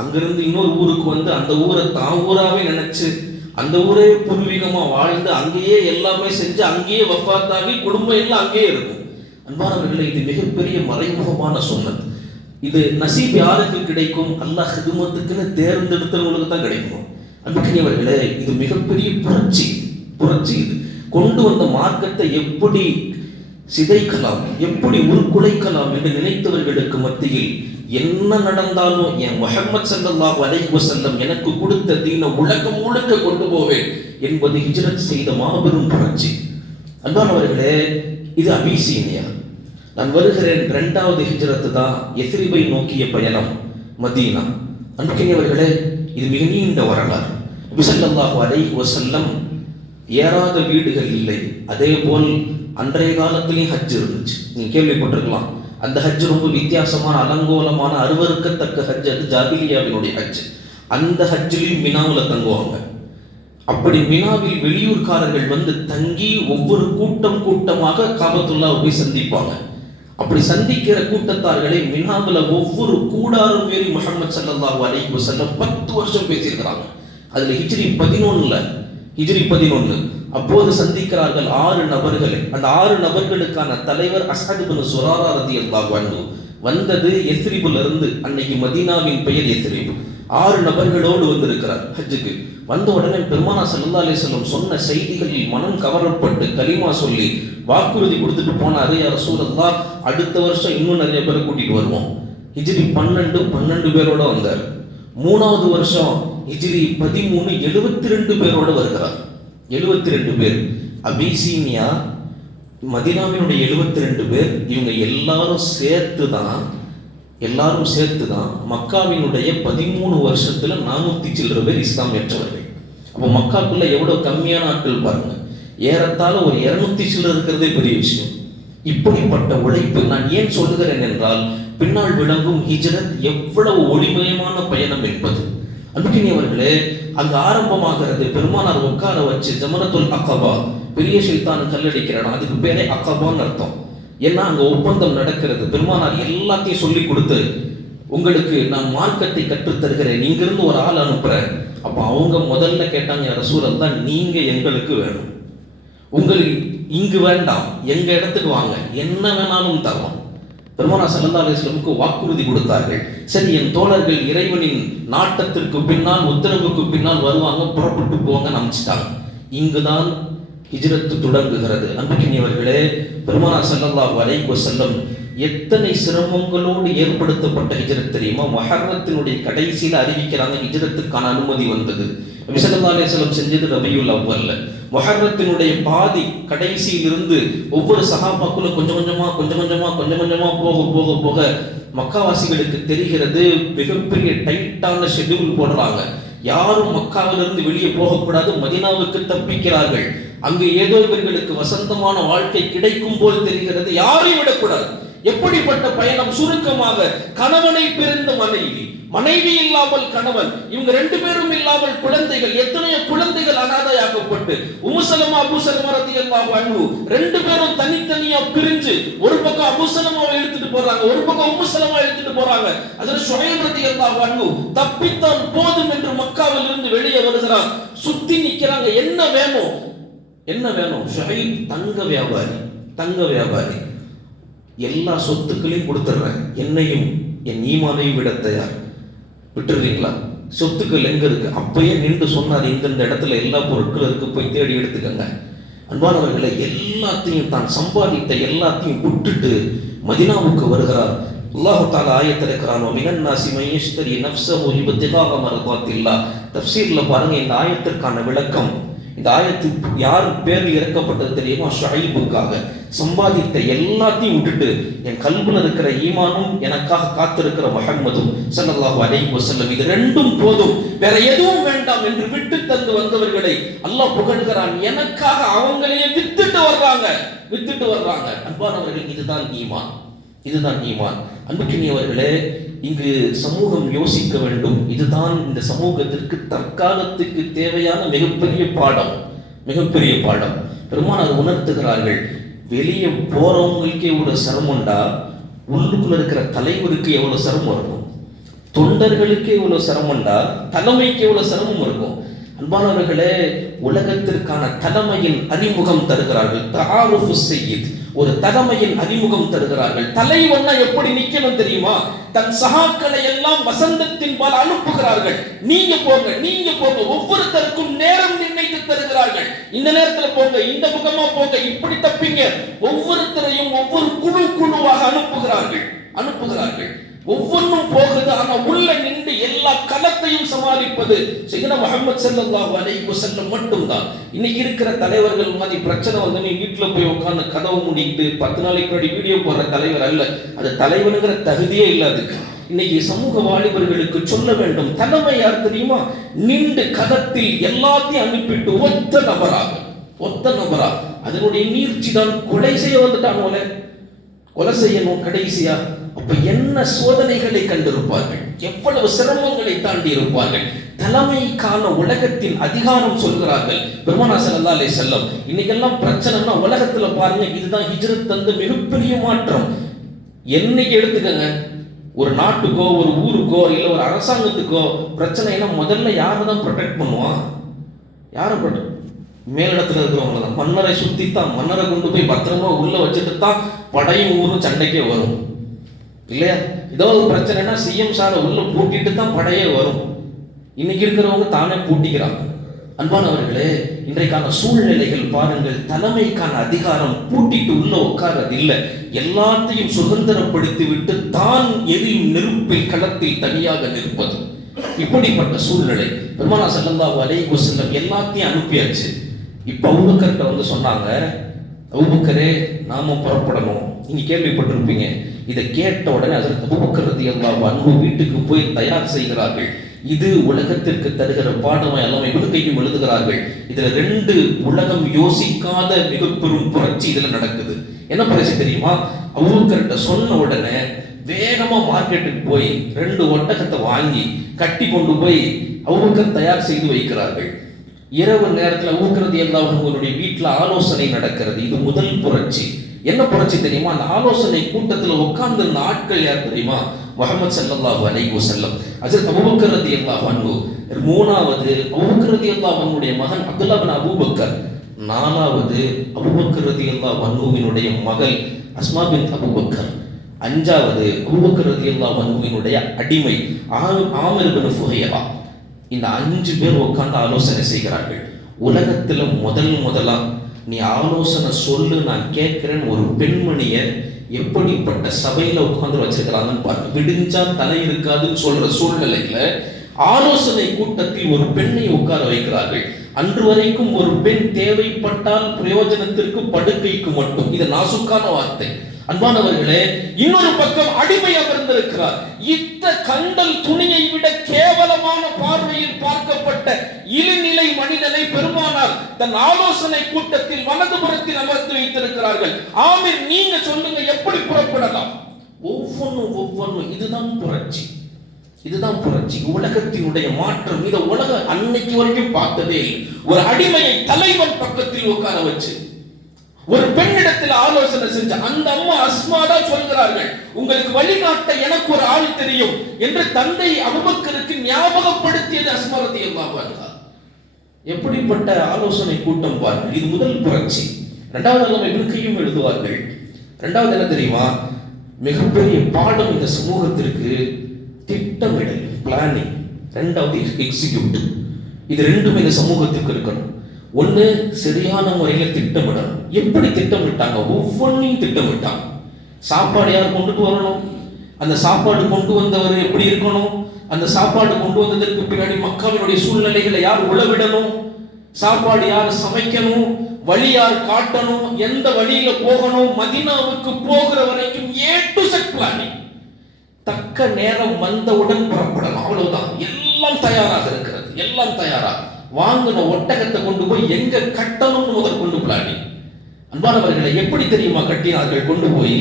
அங்கிருந்து இன்னொரு ஊருக்கு வந்து அந்த ஊரை தான் ஊராவே நினைச்சு அந்த ஊரே பூர்வீகமா வாழ்ந்து அங்கேயே எல்லாமே செஞ்சு அங்கேயே வஃபாத்தாகி குடும்பம் எல்லாம் அங்கேயே இருக்கும். அன்பானவர்களே, இது மிகப்பெரிய மறைமுகமான சுன்னத். இது நசீப் யாருக்கு கிடைக்கும்? அல்லாஹ் ஹிதுமத்துக்குன்னு தேர்ந்தெடுத்தவங்களுக்கு தான் கிடைக்கும். அன்புக்கினியவர்களே, இது மிகப்பெரிய புரட்சி. இது கொண்டு வந்த மார்க்கத்தை எப்படி சிதைக்கலாம், எப்படி உருக்குலைக்கலாம் என்று நினைத்தவர்களுக்கு மத்தியில் என்ன நடந்தாலும் என் முஹம்மது ஸல்லல்லாஹு அலைஹி வஸல்லம் எனக்கு கொடுத்த தீனை உலகம் முழுக்க கொண்டு போவேன் என்பது ஹிஜ்ரத் செய்த மாபெரும் புரட்சி. அன்பானவர்களே, இது அபிசீனியா. நான் வருகிறேன். 2வது ஹிஜ்ரத் தான் யஸ்ரிபை நோக்கிய பயணம், மதீனா. அன்புக்கினியவர்களே, இது மிக நீண்ட வரலாறு. நபி ஸல்லல்லாஹு அலைஹி வஸல்லம் ஏறாத வீடுகள் இல்லை. அதே போல் அன்றைய காலத்திலையும் ஹஜ் இருந்துச்சு. நீங்க கேள்விப்பட்டிருக்கலாம். அந்த ஹஜ் ரொம்ப வித்தியாசமான, அலங்கோலமான, அருவருக்கத்தக்க ஹஜ். அது ஜாஹிலியாவினுடைய ஹஜ். அந்த ஹஜ்ஜிலையும் மினாவில் தங்குவாங்க. அப்படி மினாவில் வெளியூர்காரர்கள் வந்து தங்கி ஒவ்வொரு கூட்டமாக காபத்துல்லாஹ் போய் சந்திப்பாங்க. அப்படி சந்திக்கிற கூட்டத்தார்களை மினாவில் ஒவ்வொரு கூடாரம் மேரி முஹம்மது ஸல்லல்லாஹு அலைஹி வஸல்லம் 10 வருஷம் பேசியிருக்கிறாங்க. அதுல ஹிஜ்ரி 11 அப்போது சந்திக்கிறார்கள் 6 நபர்களை. அந்த 6 நபர்களுக்கான தலைவர் அஸ்அத் இப்னு ஸுராரா ரலியல்லாஹு அன்ஹு. வந்தது யஸ்ரிபில் இருந்து. அன்னைக்கு மதீனாவின் பெயர் யஸ்ரிப். 6 நபர்களோடு வந்திருக்கிறார் ஹஜ்ஜுக்கு. வந்த உடனே பெருமானார் ஸல்லல்லாஹு அலைஹி வஸல்லம் சொன்ன செய்திகளில் மனம் கவரப்பட்டு கலிமா சொல்லி வாக்குறுதி கொடுத்துட்டு போனாரு. யா ரசூலல்லாஹ், அடுத்த வருஷம் இன்னும் நிறைய பேரை கூட்டிட்டு வருவோம். ஹிஜ்ரி 12 பேரோட வந்தார். 3வது வருஷம் ஹிஜ்ரி 13 72 பேரோட வருகிறார். 72 பேர். அபிசீனியா, மதீனாவினுடைய 72 பேர். இவங்க எல்லாரும் சேர்த்து தான் மக்காவினுடைய 13 வருஷத்துல 400 சில்லற பேர் இஸ்லாம் ஏற்றவர்கள். அப்போ மக்காக்குள்ள எவ்வளவு கம்மியான ஆட்கள் பாருங்க. ஏறத்தாழ ஒரு 200 சில்லற இருக்கிறதே பெரிய விஷயம். இப்படிப்பட்ட உழைப்பு நான் ஏன் சொல்லுகிறேன் என்றால், பின்னால் விளங்கும் ஹிஜ்ரத் எவ்வளவு ஒளிமயமான பயணம் என்பது. அன்புக்கினியவர்களே, அங்கு ஆரம்பமாகிறது. பெருமானார் உட்கார வச்சு ஜமரத்துல் அகபா, பெரிய ஷைத்தான் கல்லடிக்கிறான், அதுக்கு பேரே அகபான்னு அர்த்தம். ஏன்னா அங்க ஒப்பந்தம் நடக்கிறது. பெருமானார் எல்லாத்தையும் சொல்லி கொடுத்து, உங்களுக்கு நான் மார்க்கத்தை கற்றுத் தருகிறேன், இங்கிருந்து ஒரு ஆள் அனுப்புறேன். அப்ப அவங்க முதல்ல கேட்டாங்க, ரசூலல்லாஹ், நீங்க எங்களுக்கு வேணும், உங்களுக்கு இங்கு வேண்டாம், எங்க இடத்துக்கு வாங்க, என்ன வேணாலும் தரோம். பெருமானார் ஸல்லல்லாஹு அலைஹி வஸல்லம் வாக்குறுதி கொடுத்தார்கள். சரி, என் தோழர்கள் இறைவனின் நாட்டத்திற்கு பின்னால், உத்தரவுக்கு பின்னால் வருவாங்க, புறப்பட்டு போங்க அமைச்சிட்டாங்க. இங்குதான் ஹிஜ்ரத்து தொடங்குகிறது. அன்புக்கினியவர்களே, பெருமானார் ஸல்லல்லாஹு அலைஹி வஸல்லம் எத்தனை சிரமங்களோடு ஏற்படுத்தப்பட்ட ஹிஜ்ரத் தெரியுமா? முஹர்ரத்தினுடைய கடைசியில் அறிவிக்கிறாங்க, ஹிஜ்ரத்துக்கான அனுமதி வந்தது. நபி ஸல்லல்லாஹு அலைஹி வஸல்லம் செஞ்சது ரபியுல் அவ்வல்ல, முஹர்ரத்தினுடைய பாதி கடைசியிலிருந்து ஒவ்வொரு சஹாபாக்களும் கொஞ்சம் கொஞ்சமா போக மக்காவாசிகளுக்கு தெரிகிறது மிகப்பெரிய டைட்டான ஷெட்யூல் போடுறாங்க. யாரும் மக்காவிலிருந்து வெளியே போகக்கூடாது, மதீனாவுக்கு தப்பிக்கிறார்கள். அங்கு ஏதோ இவர்களுக்கு வசந்தமான வாழ்க்கை கிடைக்கும் போல் தெரிகிறது, யாரையும் விடக்கூடாது. எப்படிப்பட்ட பயணம்? சுருக்கமாக, கணவனை பிரிந்த மனைவி, மனைவி இல்லாமல் கணவன், இவங்க 2 பேரும் இல்லாமல் குழந்தைகள், எத்தனையோ குழந்தைகள் அனாதையாக்கப்பட்டு உம்மு ஸலமா அபூ ஸலமா ரலியல்லாஹு அன்ஹு 2 பேரும் தனித்தனியா பிரிஞ்சு, ஒரு பக்கம் அபூ ஸலமாவை எடுத்துட்டு போறாங்க, ஒரு பக்கம் உம்மு ஸலமா எடுத்துட்டு போறாங்க. அதில் ஷுஐப் ரலியல்லாஹு அன்ஹு தப்பித்தான் போதும் என்று மக்காவில் இருந்து வெளியே வருகிறார். சுத்தி நிக்கிறாங்க, என்ன வேணும்? ஷுஐப் தங்க வியாபாரி, எல்லா சொத்துக்களையும் கொடுத்துட்றேன், என்னையும் என் ஈமானையும் விட தயார், விட்டுறீங்களா? சொத்துக்கள் எங்க இருக்கு? அப்பயே நின்று சொன்னார், இந்த இடத்துல எல்லா பொருட்களும் இருக்கு, போய் தேடி எடுத்துக்கங்க. அன்பானவர்களை, எல்லாத்தையும் தான் சம்பாதித்த எல்லாத்தையும் விட்டுட்டு மதீனாவுக்கு வருகிறார். அல்லாஹ் தஆலா ஆயத்தில் இருக்கிறான், மினன் நாஸி மன் யஷ்தரி நஃப்ஸஹு இப்திகாஅ மர்தாத்தில்லாஹ். தஃப்சீர்ல பாருங்க, இந்த ஆயத்திற்கான விளக்கம். இந்த ஆயத்து யார் பேரில் இறக்கப்பட்டது தெரியுமா? ஷுஐபுக்காக. சம்பாதித்த எல்லாத்தையும் விட்டுட்டு என் கல்புல இருக்கிற ஈமானும் எனக்காக காத்திருக்கிற முஹம்மதும் ஸல்லல்லாஹு அலைஹி வஸல்லம், இது 2ம் போதும், வேற எதுவும் வேண்டாம் என்று விட்டு தந்து வந்தவர்களை அல்லாஹ் புகழ்கிறான். எனக்காக அவங்களையே வித்துட்டு வர்றாங்க. அன்பானவர்கள், இதுதான் ஈமான். அன்புக்கினியவர்களே, இங்கு சமூகம் யோசிக்க வேண்டும். இதுதான் இந்த சமூகத்திற்கு தற்காலத்துக்கு தேவையான மிகப்பெரிய பாடம். பெருமானார் உணர்த்துகிறார்கள், வெளியே போறவங்களுக்கே இவ்வளவு சிரமம்டா, உள்ளுக்குள்ள இருக்கிற தலைவருக்கு எவ்வளவு சிரமம் இருக்கும், தொண்டர்களுக்கு எவ்வளவு சிரமம்டா, தலைமைக்கு எவ்வளவு சிரமம் இருக்கும். அன்பானவர்களே, உலகத்திற்கான தலைமையின் அறிமுகம் தருகிறார்கள். தஆருஃபு ஸய்யித், ஒரு தலைமையின் அறிமுகம் தருகிறார்கள். தலைவன்னா எப்படி நிக்கணும் தெரியுமா? தன் சகாக்களை எல்லாம் வசந்தத்தின் பால் அனுப்புகிறார்கள். நீங்க போங்க, ஒவ்வொருத்தருக்கும் நேரம் நிர்ணயித்து தருகிறார்கள். இந்த நேரத்துல போங்க, இந்த முகமா போங்க, இப்படி தப்பிங்க. ஒவ்வொருத்தரையும் ஒவ்வொரு குழுவாக அனுப்புகிறார்கள். ஒவ்வொன்றும் போகுது. ஆனா உள்ள நின்று எல்லா களத்தையும் சமாளிப்பது சையதுனா முஹம்மது ஸல்லல்லாஹு அலைஹி வஸல்லம் மட்டும்தான். இன்னைக்கு இருக்கிற தலைவர்கள் மாதிரி பிரச்சனை வந்து நீ வீட்டுல போய் உட்கார்ந்து கதவு மூடிட்டு 10 நாளைக்கு முன்னாடி வீடியோ போடுற தலைவர் அல்ல. அது தலைவனுங்கிற தகுதியே இல்லாது. இன்னைக்கு சமூக வாலிபர்களுக்கு சொல்ல வேண்டும், தலைமை யார் தெரியுமா? நின்று களத்தில் எல்லாத்தையும் அனுப்பிட்டு ஒத்த நபரா அதனுடைய நீர்ச்சி தான் கொலை செய்ய வந்துட்டானோல, கொலை செய்யணும் கடைசியா. அப்ப என்ன சோதனைகளை கண்டிருப்பார்கள், எவ்வளவு சிரமங்களை தாண்டி இருப்பார்கள். தலைமைக்கான உலகத்தின் அதிகாரம் சொல்கிறார்கள் பெருமானார் ஸல்லல்லாஹு அலைஹி வஸல்லம். இன்னைக்கெல்லாம் பிரச்சனைனா உலகத்துல பாருங்க, இதுதான் ஹிஜ்ரத் தந்த மிகப்பெரிய மாற்றம். என்னைக்கு எடுத்துக்கங்க, ஒரு நாட்டுக்கோ ஒரு ஊருக்கோ இல்ல ஒரு அரசாங்கத்துக்கோ பிரச்சனைனா முதல்ல யாரை தான் ப்ரொடெக்ட் பண்ணுவான்? யாரை ப்ரொடெக்ட்? மேலிடத்துல இருக்கிறவங்க தான். மன்னரை சுத்தித்தான், மன்னரை கொண்டு போய் பத்திரமா உள்ள வச்சுட்டு தான் படையும் ஊரும் சண்டைக்கே வரும் இல்லையா? ஏதோ ஒரு பிரச்சனைனா சிஎம் சாரை உள்ள பூட்டிட்டு தான் படையே வரும். இன்னைக்கு இருக்கிறவங்க தானே பூட்டிக்கிறாங்க. அன்பானவர்களே, இன்றைக்கான சூழ்நிலைகள் பாருங்கள். தலைமைக்கான அதிகாரம் பூட்டிட்டு உள்ள உட்கார்றது இல்லை, எல்லாத்தையும் சுதந்திரப்படுத்தி விட்டு தான் எரியும் நெருப்பில் களத்தில் தனியாக நிற்பது. இப்படிப்பட்ட சூழ்நிலை. பெருமானார் ஸல்லல்லாஹு அலைஹி வஸல்லம் எல்லாத்தையும் அனுப்பியாச்சு. இப்ப அபூபக்கர்ட்ட வந்து சொன்னாங்க, அபூபக்கரே நாம புறப்படணும். நீங்க கேள்விப்பட்டிருப்பீங்க. இதை கேட்ட உடனே ஹஜ்ரத் அபூபக்கர் ரலியல்லாஹு அன்ஹு வீட்டுக்கு போய் தயார் செய்கிறார்கள். இது உலகத்திற்கு தருகிற பாடமாய் எல்லாம் இப்னு கையும் எழுதுகிறார்கள். இதுல 2 உலகம் யோசிக்காத மிக பெரும் புரட்சி இதுல நடக்குது. என்ன புரட்சி தெரியுமா? அபூபக்கர்ட்ட சொன்ன உடனே வேகமா மார்க்கெட்டுக்கு போய் 2 ஒட்டகத்தை வாங்கி கட்டி கொண்டு போய் அபூபக்கர் தயார் செய்து வைக்கிறார்கள். இரவு நேரத்தில் அபூபக்கர் ரலியல்லாஹு அன்ஹுவுடைய வீட்டுல ஆலோசனை நடக்கிறது. இது முதல் புரட்சி. என்ன புரட்சி தெரியுமா? அந்த ஆலோசனை கூட்டத்தில் உட்கார்ந்து இருந்த ஆட்கள் யார் தெரியுமா? முஹம்மது ஸல்லல்லாஹு அலைஹி வஸல்லம், ஹஜ்ரத் அபூபக்கர் ரலியல்லாஹு அன்ஹு, 3வது அபூபக்கர் ரலியல்லாஹு அன்ஹுவுடைய மகன் அப்துல்லா இப்னு அபூபக்கர், 4வது அபூபக்கர் ரலியல்லாஹு அன்ஹுவினுடைய மகள் அஸ்மா பின்த் அபூபக்கர், 5வது அபூபக்கர் ரலியல்லாஹு அன்ஹுவினுடைய அடிமை ஆமிர் இப்னு ஃபுஹைரா. இந்த 5 பேர் உட்கார்ந்து ஆலோசனை செய்கிறார்கள். உலகத்துல முதலா நீ ஆலோசனை சொல்லு, நான் கேட்கிறேன், ஒரு பெண்மணிய எப்படிப்பட்ட சபையில உட்கார்ந்து வச்சிருக்கிறாங்கன்னு பாருங்க. விடிஞ்சா தலை இருக்காதுன்னு சொல்ற சூழ்நிலையில ஆலோசனை கூட்டத்தில் ஒரு பெண்ணை உட்கார வைக்கிறார்கள். அன்று வரைக்கும் ஒரு பெண் தேவைப்பட்டால் பிரயோஜனத்திற்கு படுக்கைக்கு மட்டும். இது நாசுக்கான வார்த்தை. அன்பானவர்களே, இன்னொரு பக்கம் அடிமை அமர்ந்திருக்கிறார். இத்த கண்டல் துணியை விட கேவலமான பார்வையில் பார்க்கப்பட்ட இழிநிலை மனிதனை பெருமானார் தன் ஆலோசனை கூட்டத்தில் வலதுபுறத்தில் அமர்த்தி வைத்திருக்கிறார்கள். ஆமீர், நீங்க சொல்லுங்க, எப்படி புறப்படலாம்? ஒவ்வொன்றும் இதுதான் புரட்சி. இதுதான் புரட்சி, உலகத்தினுடைய மாற்றம். இதை உலக அன்னைக்கு வரைக்கும் பார்த்ததே. ஒரு அடிமையை தலைவன் பக்கத்தில் உட்கார வச்சு ஒரு பெண்ணிடத்தில் ஆலோசனை செஞ்ச அந்த அம்மா அஸ்மா தான் சொல்கிறார்கள், உங்களுக்கு வழிகாட்ட எனக்கு ஒரு ஆள் தெரியும் என்று தந்தை அபூபக்கருக்கு ஞாபகப்படுத்தியது அஸ்மா ரலியல்லாஹு அன்ஹா. எப்படிப்பட்ட ஆலோசனை கூட்டம் பாருங்கள். இது முதல் புரட்சி. இரண்டாவது நம்ம இவருக்கையும் எழுதுவார்கள். இரண்டாவது என்ன தெரியுமா? மிகப்பெரிய பாடம் இந்த சமூகத்திற்கு திட்டமிடல், பிளானிங். இரண்டாவது எக்ஸிக்யூட். இது ரெண்டும் இந்த சமூகத்துக்கு இருக்கணும். ஒண்ணு, சரியான முறையில் திட்டமிடணும். எப்படி திட்டமிட்டாங்க? ஒவ்வொன்றையும் திட்டமிட்டாங்க. சாப்பாடு யார் கொண்டுட்டு வரணும், அந்த சாப்பாடு கொண்டு வந்தவர் எப்படி இருக்கணும், அந்த சாப்பாடு கொண்டு வந்ததற்கு பின்னாடி மக்காவினுடைய சூழ்நிலைகளை யார் உளவிடணும், சாப்பாடு யார் சமைக்கணும், வழி யார் காட்டணும், எந்த வழியில போகணும், மதீனாவுக்கு போகிற வரைக்கும் A to Z பிளானிங். தக்க நேரம் வந்தவுடன் புறப்படலாம், அவ்வளவுதான். எல்லாம் தயாராக இருக்கிறது, எல்லாம் தயாரா. வாங்கின ஒட்டகத்தை கொண்டு போய் எங்க கட்டணும்னு முதற்கொண்டு பிளானிங். அன்பானவர்களை, எப்படி தெரியுமா கட்டினார்கள்? கொண்டு போய்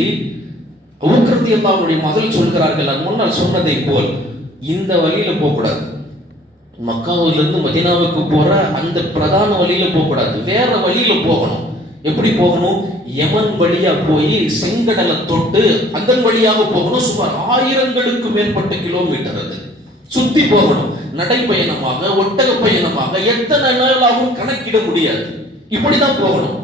அபூபக்கர் ரலியல்லாஹு அன்ஹுடைய மகள் சொல்கிறார்கள், நான் முன்னால் சொன்னதை போல் இந்த வழியில போகக்கூடாது, மக்காவிலிருந்து மதீனாவுக்கு போற அந்த பிரதான வழியில போகக்கூடாது, வேற வழியில போகணும். எப்படி போகணும்? யமன் வழியா போய் செங்கடலை தொட்டு அந்த வழியாக போகணும். சுமார் 1000களுக்கு மேற்பட்ட கிலோமீட்டர் அது சுத்தி போகணும். நடைப்பயணமாக, ஒட்டக பயணமாக, எத்தனை நாளாகவும் கணக்கிட முடியாது. இப்படிதான் போகணும்.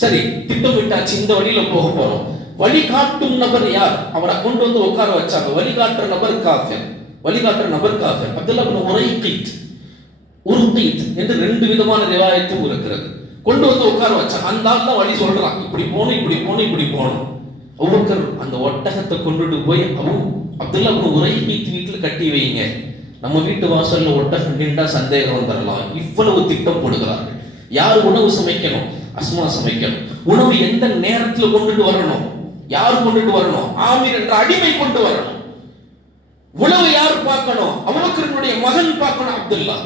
சரி, திட்டமிட்டாச்சு, இந்த வழியில போக போறோம். வழிகாட்டும் நபர் யார்? அவரை கொண்டு வந்து உட்கார வச்சாங்க. வழிகாட்டுற நபர் காஃபிர். வழிகாட்டுற நபர் காஃபிர். அப்துல்லா இப்னு உரைகீத் என்று ரெண்டு விதமான ரிவாயத்தும் இருக்கிறது. கொண்டு வந்து உட்கார வச்சாங்க. அந்த ஆள் தான் வழி சொல்றான், இப்படி போகணும், இப்படி போகணும், இப்படி போகணும். அபூபக்கர் அந்த ஒட்டகத்தை கொண்டுட்டு போய் அப்துல்லா இப்னு உரைகீத் வீட்டில் கட்டி வைங்க, நம்ம வீட்டு வாசல்ல ஒட்டகம் நின்றா சந்தேகம் வந்துடலாம். இவ்வளவு திட்டம் போடுகிறார்கள். யார் உணவு சமைக்கணும்? அஸ்மா சமைக்கணும். உணவு எந்த நேரத்தில் கொண்டுட்டு வரணும்? யார் கொண்டுட்டு வரணும்? ஆமீர் என்ற அடிமை கொண்டு வரணும். உணவு யார் பார்க்கணும்? அபூபக்கரினுடைய மகன் பார்க்கணும், அப்துல்லா.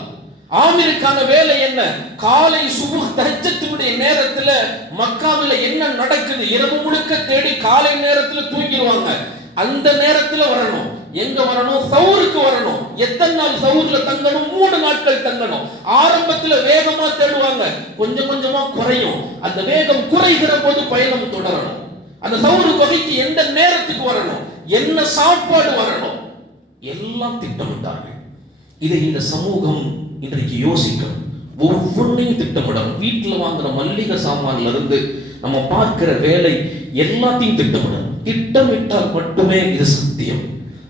ஆமீருக்கான வேலை என்ன? காலை சுபுஹ் தஹஜ்ஜுடைய நேரத்துல மக்காவில் என்ன நடக்குது இரவு முழுக்க தேடி காலை நேரத்துல தூங்கிடுவாங்க. அந்த நேரத்துல வரணும். எங்க வரணும்? சௌருக்கு வரணும். எத்தனை நாள் சௌர்ல தங்கணும்? 3 நாட்கள் தங்கணும். ஆரம்பத்துல வேகமா தேடுவாங்க, கொஞ்சம் கொஞ்சமா குறையும். அந்த வேகம் குறைகிற போது பயணம் தொடரணும். அந்த சௌரு தொகைக்கு எந்த நேரத்துக்கு வரணும், என்ன சாப்பாடு வரணும், எல்லாம் திட்டமிட்டார்கள். இதை இந்த சமூகம் இன்றைக்கு யோசிக்கணும். ஒவ்வொன்றையும் திட்டமிடணும். வீட்டில் வாங்குற மல்லிகை சாமான்ல இருந்து நம்ம பார்க்கிற வேலை எல்லாத்தையும் திட்டமிடணும். திட்டமிட்டால் மட்டுமே இது சத்தியம்.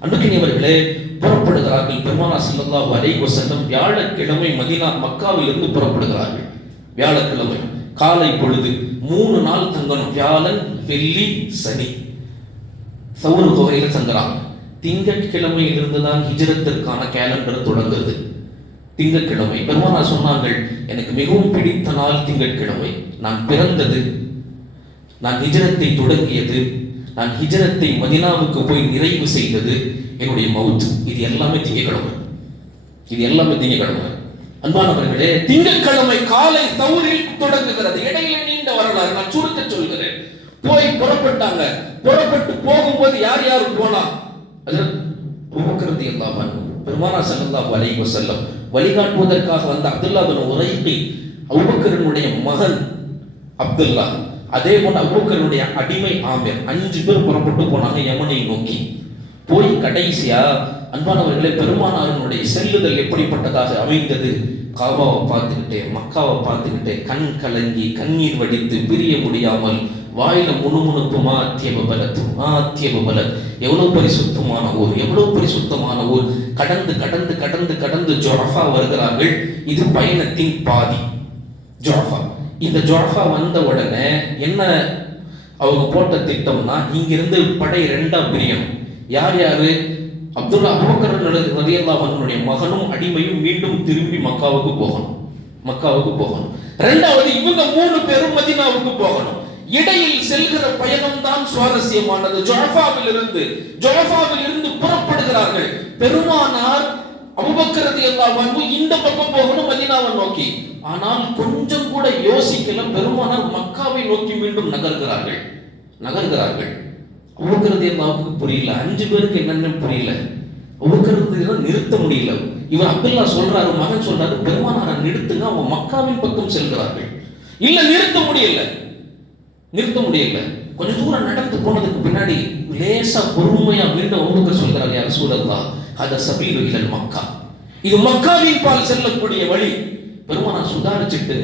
அன்புக்கினியவர்களே, புறப்படுகிறார்கள். பெருமானார் ஸல்லல்லாஹு அலைஹி வஸல்லம் வியாழக்கிழமை மதீனா மக்காவில் இருந்து புறப்படுகிறார்கள். வியாழக்கிழமை காலை பொழுது 3 நாள் தங்கணும். வியாழன், வெள்ளி, சனி சௌரு தொகையில தங்குறாங்க. திங்கட்கிழமையிலிருந்து தான் ஹிஜ்ரத்திற்கான கேலண்டர் தொடங்குது. திங்கட்கிழமை பெருமானார் சொன்னார்கள், எனக்கு மிகவும் பிடித்த நாள் திங்கட்கிழமை. நான் பிறந்தது, நான் ஹிஜ்ரத்தை தொடங்கியது, நான் ஹிஜ்ரத்தை மதீனாவுக்கு போய் நிறைவு செய்தது என்னுடைய மவுத். இது எல்லாமே திங்கட்கிழமை. இது எல்லாமே திங்கட்கிழமை. அன்பானவர்களே, திங்கட்கிழமை காலை சௌரில் தொடங்குகிறது. இடையில நீண்ட வரலாறு, நான் சுருக்க சொல்கிறேன். போய் புறப்பட்டாங்க. புறப்பட்டு போகும்போது யார் யார் போனா? அபூபக்கர் ரலியல்லாஹு அன்ஹு, பெருமானார் ஸல்லல்லாஹு அலைஹி வஸல்லம் வழிகாட்டுவதற்காக வந்த அப்துல்லா இப்னு உரைகீத், அபூபக்கரினுடைய மகன் அப்துல்லா, அதே போல அபூபக்கரினுடைய அடிமை ஆமீர், 5 பேர் புறப்பட்டு போனாங்க யமனை நோக்கி. போய் கடைசியா அன்பானவர்களே, பெருமானாரினுடைய செல்லுதல் எப்படிப்பட்டதாக அமைந்தது? காபாவை பார்த்துக்கிட்டே, மக்காவை பார்த்துக்கிட்டே, கண் கலங்கி கண்ணீர் வடித்து பிரிய முடியாமல் வாயில முணுமுணுப்புமா ஆத்தியபலத், எவ்வளவு பரிசுத்தமான ஊர், எவ்வளவு பரிசுத்தமான ஊர். கடந்து கடந்து கடந்து கடந்து ஜுஅஃபா வருகிறார்கள். இது பயணத்தின் பாதி. ஜுஅஃபா, இந்த ஜுஅஃபா வந்த உடனே என்ன அவங்க போட்ட திட்டம்னா, இங்கிருந்து படை 2ஆ பிரியணும். யார் யாரு? அப்துல்லா அபூபக்கர் ரலியல்லாஹு அன்ஹுடைய மகனும் அடிமையும் மீண்டும் திரும்பி மக்காவுக்கு போகணும். இரண்டாவது இவங்க 3 பேரும் மதீனாவுக்கு போகணும். இடையில் செல்கிற பயணம் தான் சுவாரஸ்யமானது. ஜுஅஃபாவில் இருந்து புறப்படுகிறார்கள். பெருமானார் அபூபக்கர் ரலியல்லாஹு அன்ஹு இந்த பக்கம் போகணும் மதீனாவை நோக்கி. ஆனால் கொஞ்சம் கூட யோசிக்கல. பெருமானார் மக்காவை நோக்கி மீண்டும் நகர்கிறார்கள். அபூபக்கர் ரலியல்லாஹுவுக்கு புரியல. 5 பேருக்கு என்னன்னு புரியல. அபூபக்கர் ரலியல்லாஹு நிறுத்த முடியல. இவர் அப்துல்லா சொல்றாரு, மகன் சொல்றாரு, பெருமானாரை நிறுத்துங்க, அவங்க மக்காவின் பக்கம் செல்கிறார்கள். இல்ல நிறுத்த முடியல. கொஞ்சம் தூரம் நடந்து போனதுக்கு பின்னாடி லேசா பொறுமையா மீண்டும் அபூபக்கர் சொல்றாரு, யா ரசூலல்லாஹ் ஹதா சபீலு இலல் மக்கா, இது மக்காவின் பால் செல்லக்கூடிய வழி. பெருமானார் சுதாரிச்சுட்டு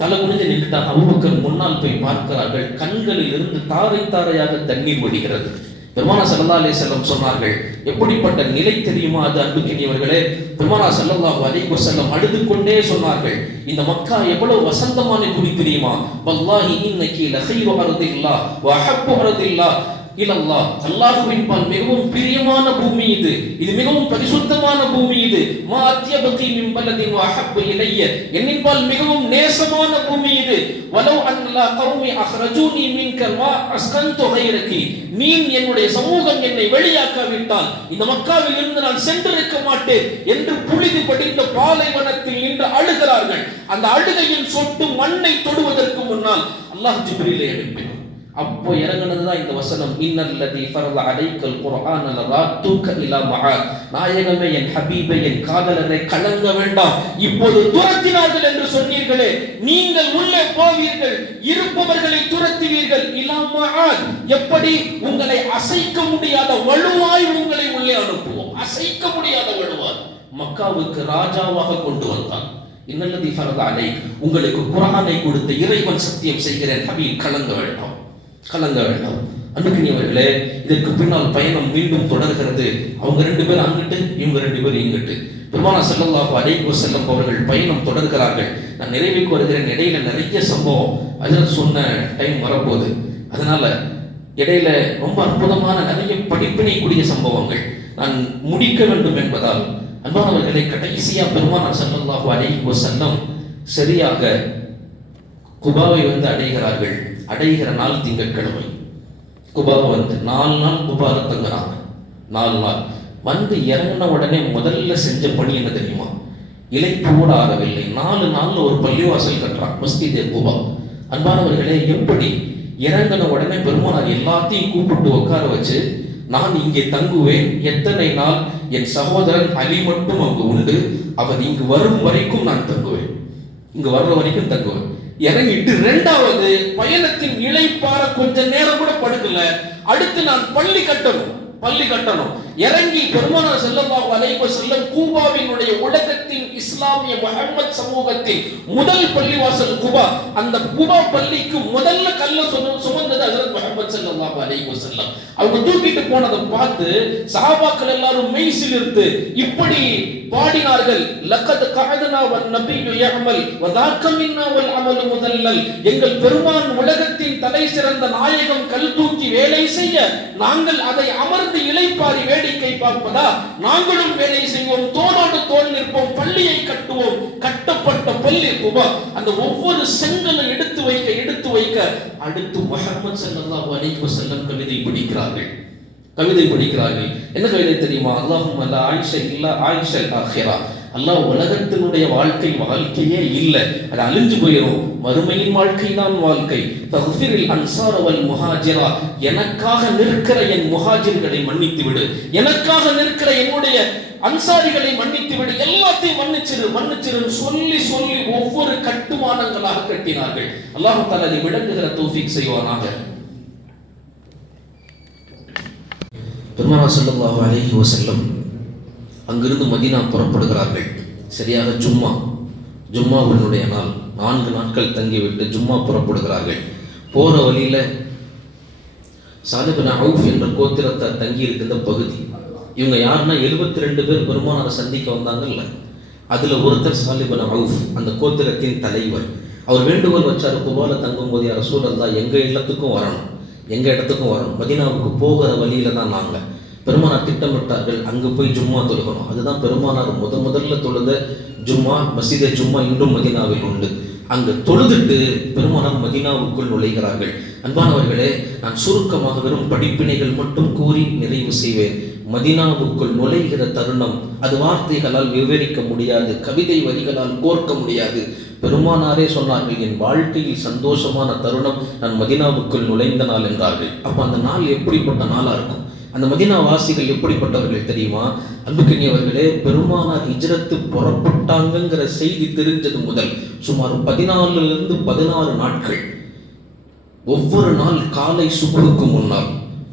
தலை குனிஞ்சு நின்றுட்டாங்க. அபூபக்கர் முன்னால் போய் பார்க்கிறார்கள். கண்களில் இருந்து தாரை தாரையாக தண்ணீர் வடிகிறது. பெருமானார் ஸல்லல்லாஹு அலைஹி வஸல்லம் சொன்னார்கள், எப்படிப்பட்ட நிலை தெரியுமா அது அன்புக்கினியவர்களே? பெருமானார் ஸல்லல்லாஹு அலைஹி வஸல்லம் அழுது கொண்டே சொன்னார்கள், இந்த மக்கா எவ்வளவு வசந்தமான பூமி தெரியுமா? வல்லாஹி இன்னகி லഖைரு அர்தில்லாஹ் வ அஹப்பு அர்தில்லாஹ் இலல்லாஹ், அல்லாஹ்வின் பால் மிகவும் பிரியமான பூமி இது மிகவும் பரிசுத்தமான பூமி இது. மா அத்யபகி மின் பலதின் வ அஹப்பு இலைய, என்னின் பால் மிகவும் நேசமான பூமி இது. வலவ் அன்லா கௌமி அஹ்ரஜூனி மின்க வ அஸ்கன்து கைரகி, நீ என்னுடைய சமூகம் என்னை வெளியாக்காவிட்டால் இந்த மக்காவில் இருந்து நான் சென்றிருக்க மாட்டேன் என்று புழுதி படிந்த பாலைவனத்தில் நின்று அழுகிறார்கள். அந்த அழுகையின் சொட்டு மண்ணை தொடுவதற்கு முன்னால் அல்லாஹ் ஜிப்ரீலை அனுப்பினார். அப்போ இறங்குனதுதான் இந்த வசனம், இன்னல்லதி ஃபரத அலைக்கல் குர்ஆன லராத்துக இலா மஆத், நாயகமே, என் ஹபீபே, என் காதலரை கலங்க வேண்டாம், இப்போது துரத்தினார்கள் என்று சொன்னீர்களே, நீங்கள் உள்ளே போவீர்கள், இருப்பவர்களை துரத்துவீர்கள். இலா மஆத், எப்படி? உங்களை அசைக்க முடியாத வலுவாய் உங்களை உள்ளே அனுப்புவோம். அசைக்க முடியாத வலுவாய் மக்காவுக்கு ராஜாவாக கொண்டு வந்தான். இன்னல்லதி ஃபரத அலைக், உங்களுக்கு குர்ஆனை கொடுத்த இறைவன் சத்தியம் செய்கிறேன், ஹபீப் கலங்க வேண்டாம். அன்புக்கினியவர்களே, இதற்கு பின்னால் பயணம் மீண்டும் தொடர்கிறது. அவங்க 2 பேர் அங்கிட்டு, இவங்க 2 பேர் இங்கிட்டு. பெருமானார் ஸல்லல்லாஹு அலைஹி வஸல்லம் அவர்கள் பயணம் தொடர்கிறார்கள். நான் நிறைவுக்கு வருகிறேன். இடையில நிறைய சம்பவம் ஹஜ்ரத் சொன்ன டைம் வரப்போகுது. அதனால இடையில ரொம்ப அற்புதமான நிறைய படிப்பினைக்குரிய சம்பவங்கள் நான் முடிக்க வேண்டும் என்பதால், அன்பானவர்களை, கடைசியா பெருமானார் ஸல்லல்லாஹு அலைஹி வஸல்லம் சரியாக குபாவை அடைகிறார்கள். அடைகிற நாள் திங்கட்கிழமை. குபாவை 4 நாள் குபால தங்குறாங்க. 4 நாள் இறங்கின உடனே முதல்ல செஞ்ச பணி என்ன தெரியுமா? இலைப்போட ஆறவில்லை. 4 நாள்ல ஒரு பள்ளிவாசல் கட்டுறான், மஸ்ஜித் குபா. அன்பானவர்களே, எப்படி இறங்கின உடனே பெருமானார் எல்லாத்தையும் கூப்பிட்டு உட்கார வச்சு, நான் இங்கே தங்குவேன், எத்தனை நாள்? என் சகோதரன் அலி மட்டும் அங்கு உண்டு, அவர் இங்கு வரும் வரைக்கும் நான் தங்குவேன், இங்கு வர்ற வரைக்கும் தங்குவேன். இறங்கிட்டு 2வது பயணத்தின் இளைப்பாற கொஞ்ச நேரம் கூட படுக்கல. அடுத்து நான் பள்ளி கட்டணும். இறங்கி பெருமானார் ஸல்லல்லாஹு அலைஹி வஸல்லம் கூபாவினுடைய உலகத்தின் இஸ்லாமிய முஹம்மத் சமூகத்தின் முதல் பள்ளிவாசல் குபா. அந்த குபா பள்ளிக்கு முதல்ல கல்ல சுமந்தது ஹஜ்ரத் முஹம்மத் ஸல்லல்லாஹு அலைஹி வஸல்லம். அவங்க தூக்கிட்டு போனதை பார்த்து சஹாபாக்கள் எல்லாரும் மெய்சிலிர்த்து இப்படி பாடினார்கள், லக்கத் கஅதனா வன் நபியு யஅமல் வ தாக்க மின்னா வல் அமலு முதல்லல். எங்கள் பெருமான் உலகத்தின் தலை சிறந்த நாயகம் கல் தூக்கி வேலை செய்ய, நாங்கள் அதை அமர்ந்து இளைப்பாரி வேடிக்கை பார்ப்பதா? நாங்களும் வேலை செய்வோம், தோளோடு தோள் நிற்போம், பள்ளியை கட்டுவோம். கட்டப்பட்ட பள்ளி குபா. அந்த ஒவ்வொரு செங்கலும் எடுத்து வைக்க அடுத்து முஹம்மது ஸல்லல்லாஹு அலைஹி வஸல்லம் கவிதை படிக்கிறார்கள். என்ன கவிதை தெரியுமா? அல்லாஹும்ம லா ஆயிஷ இல்லா ஆயிஷல் ஆখিরা. அல்லாஹ் உலகத்தினுடைய வாழ்க்கையே இல்லை, அது அழிஞ்சு போயிடும், மறுமையின் வாழ்க்கை தான் வாழ்க்கை. தஃபிரில் அன்சார வல் முஹாஜிரா, எனக்காக நிற்கிற என் முஹாஜிர்களை மன்னித்து விடு, எனக்காக நிற்கிற என்னுடைய அன்சாரிகளை மன்னித்து விடு, எல்லாத்தையும் மன்னிச்சிரு சொல்லி ஒவ்வொரு கட்டுமானங்களாக கட்டினார்கள். அல்லாஹ் தஆலா அதை விளங்குகிற தௌஃபீக் செய்வானாக. பெருமானார் ஸல்லல்லாஹு அலைஹி வஸல்லம் அங்கிருந்து மதீனா புறப்படுகிறார்கள். சரியாக ஜும்மாவினுடைய நாள். 4 நாட்கள் தங்கிவிட்டு ஜும்மா புறப்படுகிறார்கள். போற வழியில சாலிப் பின் அவுஃப் என்ற கோத்திரத்தார் தங்கி இருக்கின்ற பகுதி. இவங்க யாருன்னா 72 பேர் பெருமானாரை சந்திக்க வந்தாங்கல்ல, அதுல ஒருத்தர் சாலிப் பின் அவுஃப், அந்த கோத்திரத்தின் தலைவர். அவர் வேண்டுகோள் வச்சார், குபால தங்கும் போது, யா ரசூலல்லாஹ், எங்க இடத்துக்கும் வரணும், மதீனாவுக்கு போகிற வழியில தான் நாங்க. பெருமானார் திட்டமிட்டார்கள், அங்கு போய் ஜும்மா தொழுகணும். அதுதான் பெருமானார் முதல்ல தொழுத ஜும்மா. மசீதே ஜும்மா இன்றும் மதீனாவில் உண்டு. அங்கு தொழுதுட்டு பெருமானார் மதீனாவுக்குள் நுழைகிறார்கள். அன்பானவர்களே, நான் சுருக்கமாக வெறும் படிப்பினைகள் மட்டும் கூறி நிறைவு செய்வேன். மதீனாவுக்குள் நுழைகிற தருணம் அது வார்த்தைகளால் விவரிக்க முடியாது, கவிதை வரிகளால் கோர்க்க முடியாது. பெருமானாரே சொன்னார்கள், என் வாழ்க்கையில் சந்தோஷமான தருணம் நான் மதீனாவுக்குள் நுழைந்த நாள் என்றார்கள். அப்போ அந்த நாள் எப்படிப்பட்ட நாளாக இருக்கும்? அந்த மதீனா வாசிகள் எப்படிப்பட்டவர்கள் தெரியுமா? அன்புக்கினியவர்களே, பெருமானார் ஹிஜ்ரத்து புறப்பட்டாங்கிற செய்தி தெரிஞ்சது முதல் சுமார் 14 நாட்கள் ஒவ்வொரு நாள் காலை சுபுகுக்கு முன்னால்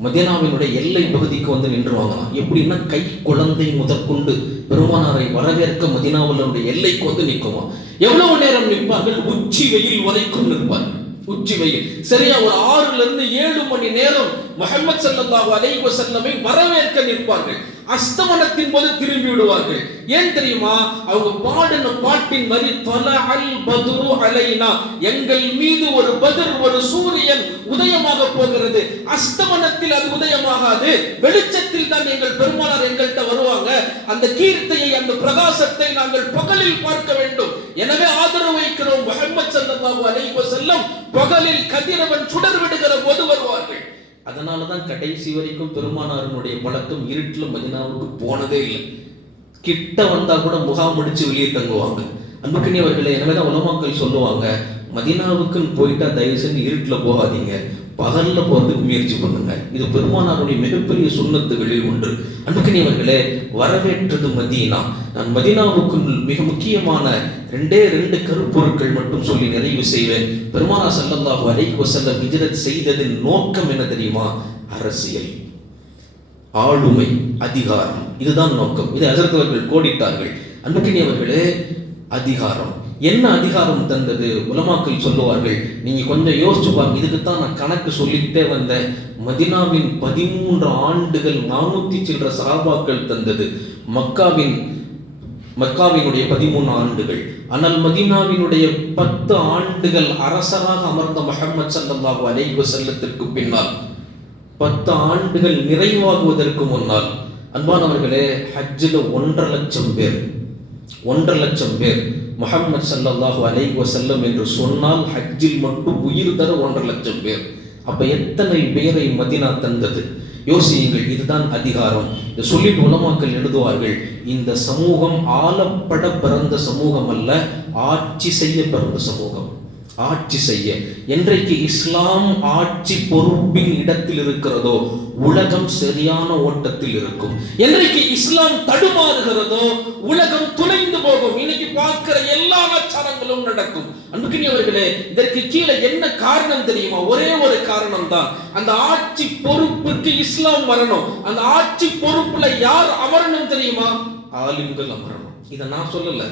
மதீனாவினுடைய எல்லை பகுதிக்கு வந்து நின்றுவாங்களாம். எப்படின்னா, கை குழந்தை முதற்கொண்டு பெருமானாரை வரவேற்க மதீனாவுடைய எல்லைக்கு வந்து நிற்குமா. எவ்வளவு நேரம் நிற்பார்கள்? உச்சி வெயில் வரைக்கும் நிற்பார்கள். உச்சி வெயில் சரியா ஒரு 6 மணி நேரம் முஹம்மது ஸல்லல்லாஹு அலைஹி வஸல்லமை வரவேற்க நிற்பார்கள். அஸ்தமனத்தின் போது திரும்பி விடுவார்கள். ஏன் தெரியுமா? அவங்க பாடின பாட்டின் வரி, தலஅல் பத்ரு அலைனா, எங்கள் மீது ஒரு பத்ர், ஒரு சூரியன் உதயமாக போகிறது. அஸ்தமனத்தில் அது உதயமாகாது, வெளிச்சத்தில் தான் எங்கள் பெருமானார் எங்கள்கிட்ட வருவாங்க. அந்த கீர்த்தியை, அந்த பிரகாசத்தை நாங்கள் பகலில் பார்க்க வேண்டும். எனவே ஆதரவு வைக்கிறோம். முஹம்மது ஸல்லல்லாஹு அலைஹி வஸல்லம் பகலில் கதிரவன் சுடர் விடுகிற போது வருவார்கள். அதனாலதான் கடைசி வரைக்கும் பெருமானாரினுடைய பழக்கம் இருட்டில் மதீனாவுக்கு போனதே இல்லை. கிட்ட வந்தா கூட முகாம் அடிச்சு வெளியே தங்குவாங்க. அன்புக்கினியவர்களே, எனவேதான் உலமாக்கள் சொல்லுவாங்க, மதீனாவுக்கு போயிட்டா தயவு செஞ்சு இருட்டில் போகாதீங்க, பகல்ல போறதுக்கு முயற்சி பண்ணுங்க. இது பெருமானாருடைய மிகப்பெரிய சுன்னத்துகளில் ஒன்று. அன்புக்கினியவர்களே, வரவேற்றது மதீனா. நான் மதீனாவுக்குள் மிக முக்கியமான 2 கருப்பொருட்கள் மட்டும் சொல்லி நிறைவு செய்வேன். பெருமானார் ஸல்லல்லாஹு அலைஹி வஸல்லம் ஹிஜ்ரத் செய்ததின் நோக்கம் என்ன தெரியுமா? அரசியல், ஆளுமை, அதிகாரம். இதுதான் நோக்கம். இதை ஹஜ்ரத் அவர்கள் கோடிட்டார்கள். அன்புக்கினியவர்களே, அதிகாரம். என்ன அதிகாரம் தந்தது? உலமாக்கள் சொல்லுவார்கள், நீங்க கொஞ்சம் யோசிச்சு பாருங்க. இதுக்குத்தான் நான் கணக்கு சொல்லிட்டே வந்தேன். மதீனாவின் 13 ஆண்டுகள் 400 சில்லற சஹாபாக்கள் தந்தது. மக்காவினுடைய 13 ஆண்டுகள். ஆனால் மதீனாவினுடைய 10 ஆண்டுகள் அரசராக அமர்ந்த முஹம்மது ஸல்லல்லாஹு அலைஹி வஸல்லத்திற்கு பின்னால் 10 ஆண்டுகள் நிறைவாகுவதற்கு முன்னால், அன்பானவர்களே, ஹஜ்ஜில் 1.5 லட்சம் பேர் முஹம்மது ஸல்லல்லாஹு அலைஹி வஸல்லம் என்று சொன்னால் ஹஜ்ஜில் மட்டும் உயிர் தர 1.5 லட்சம் பேர். அப்ப எத்தனை பேரை மதீனா தந்தது? யோசியுங்கள். இதுதான் அதிகாரம். இதை சொல்லிட்டு உலமாக்கள் எழுதுவார்கள், இந்த சமூகம் ஆளப்பட பிறந்த சமூகம் அல்ல, ஆட்சி செய்ய பிறந்த சமூகம். ஆட்சி செய்ய. என்றைக்கு இஸ்லாம் ஆட்சி பொறுப்பின் இடத்தில் இருக்கிறதோ உலகம் சரியான ஓட்டத்தில் இருக்கும். என்றைக்கு இஸ்லாம் தடுமாறுகிறதோ உலகம் துளைந்து போகும். இன்னைக்கு பார்க்கிற எல்லா ஆச்சாரங்களும் நடக்கும். அன்புக்கினியவர்களே, இதற்கு கீழே என்ன காரணம் தெரியுமா? ஒரே ஒரு காரணம் தான். அந்த ஆட்சி பொறுப்புக்கு இஸ்லாம் வரணும். அந்த ஆட்சி பொறுப்புல யார் அமரணும் தெரியுமா? ஆலிம்கள் அமரணும். இதை நான் சொல்லல,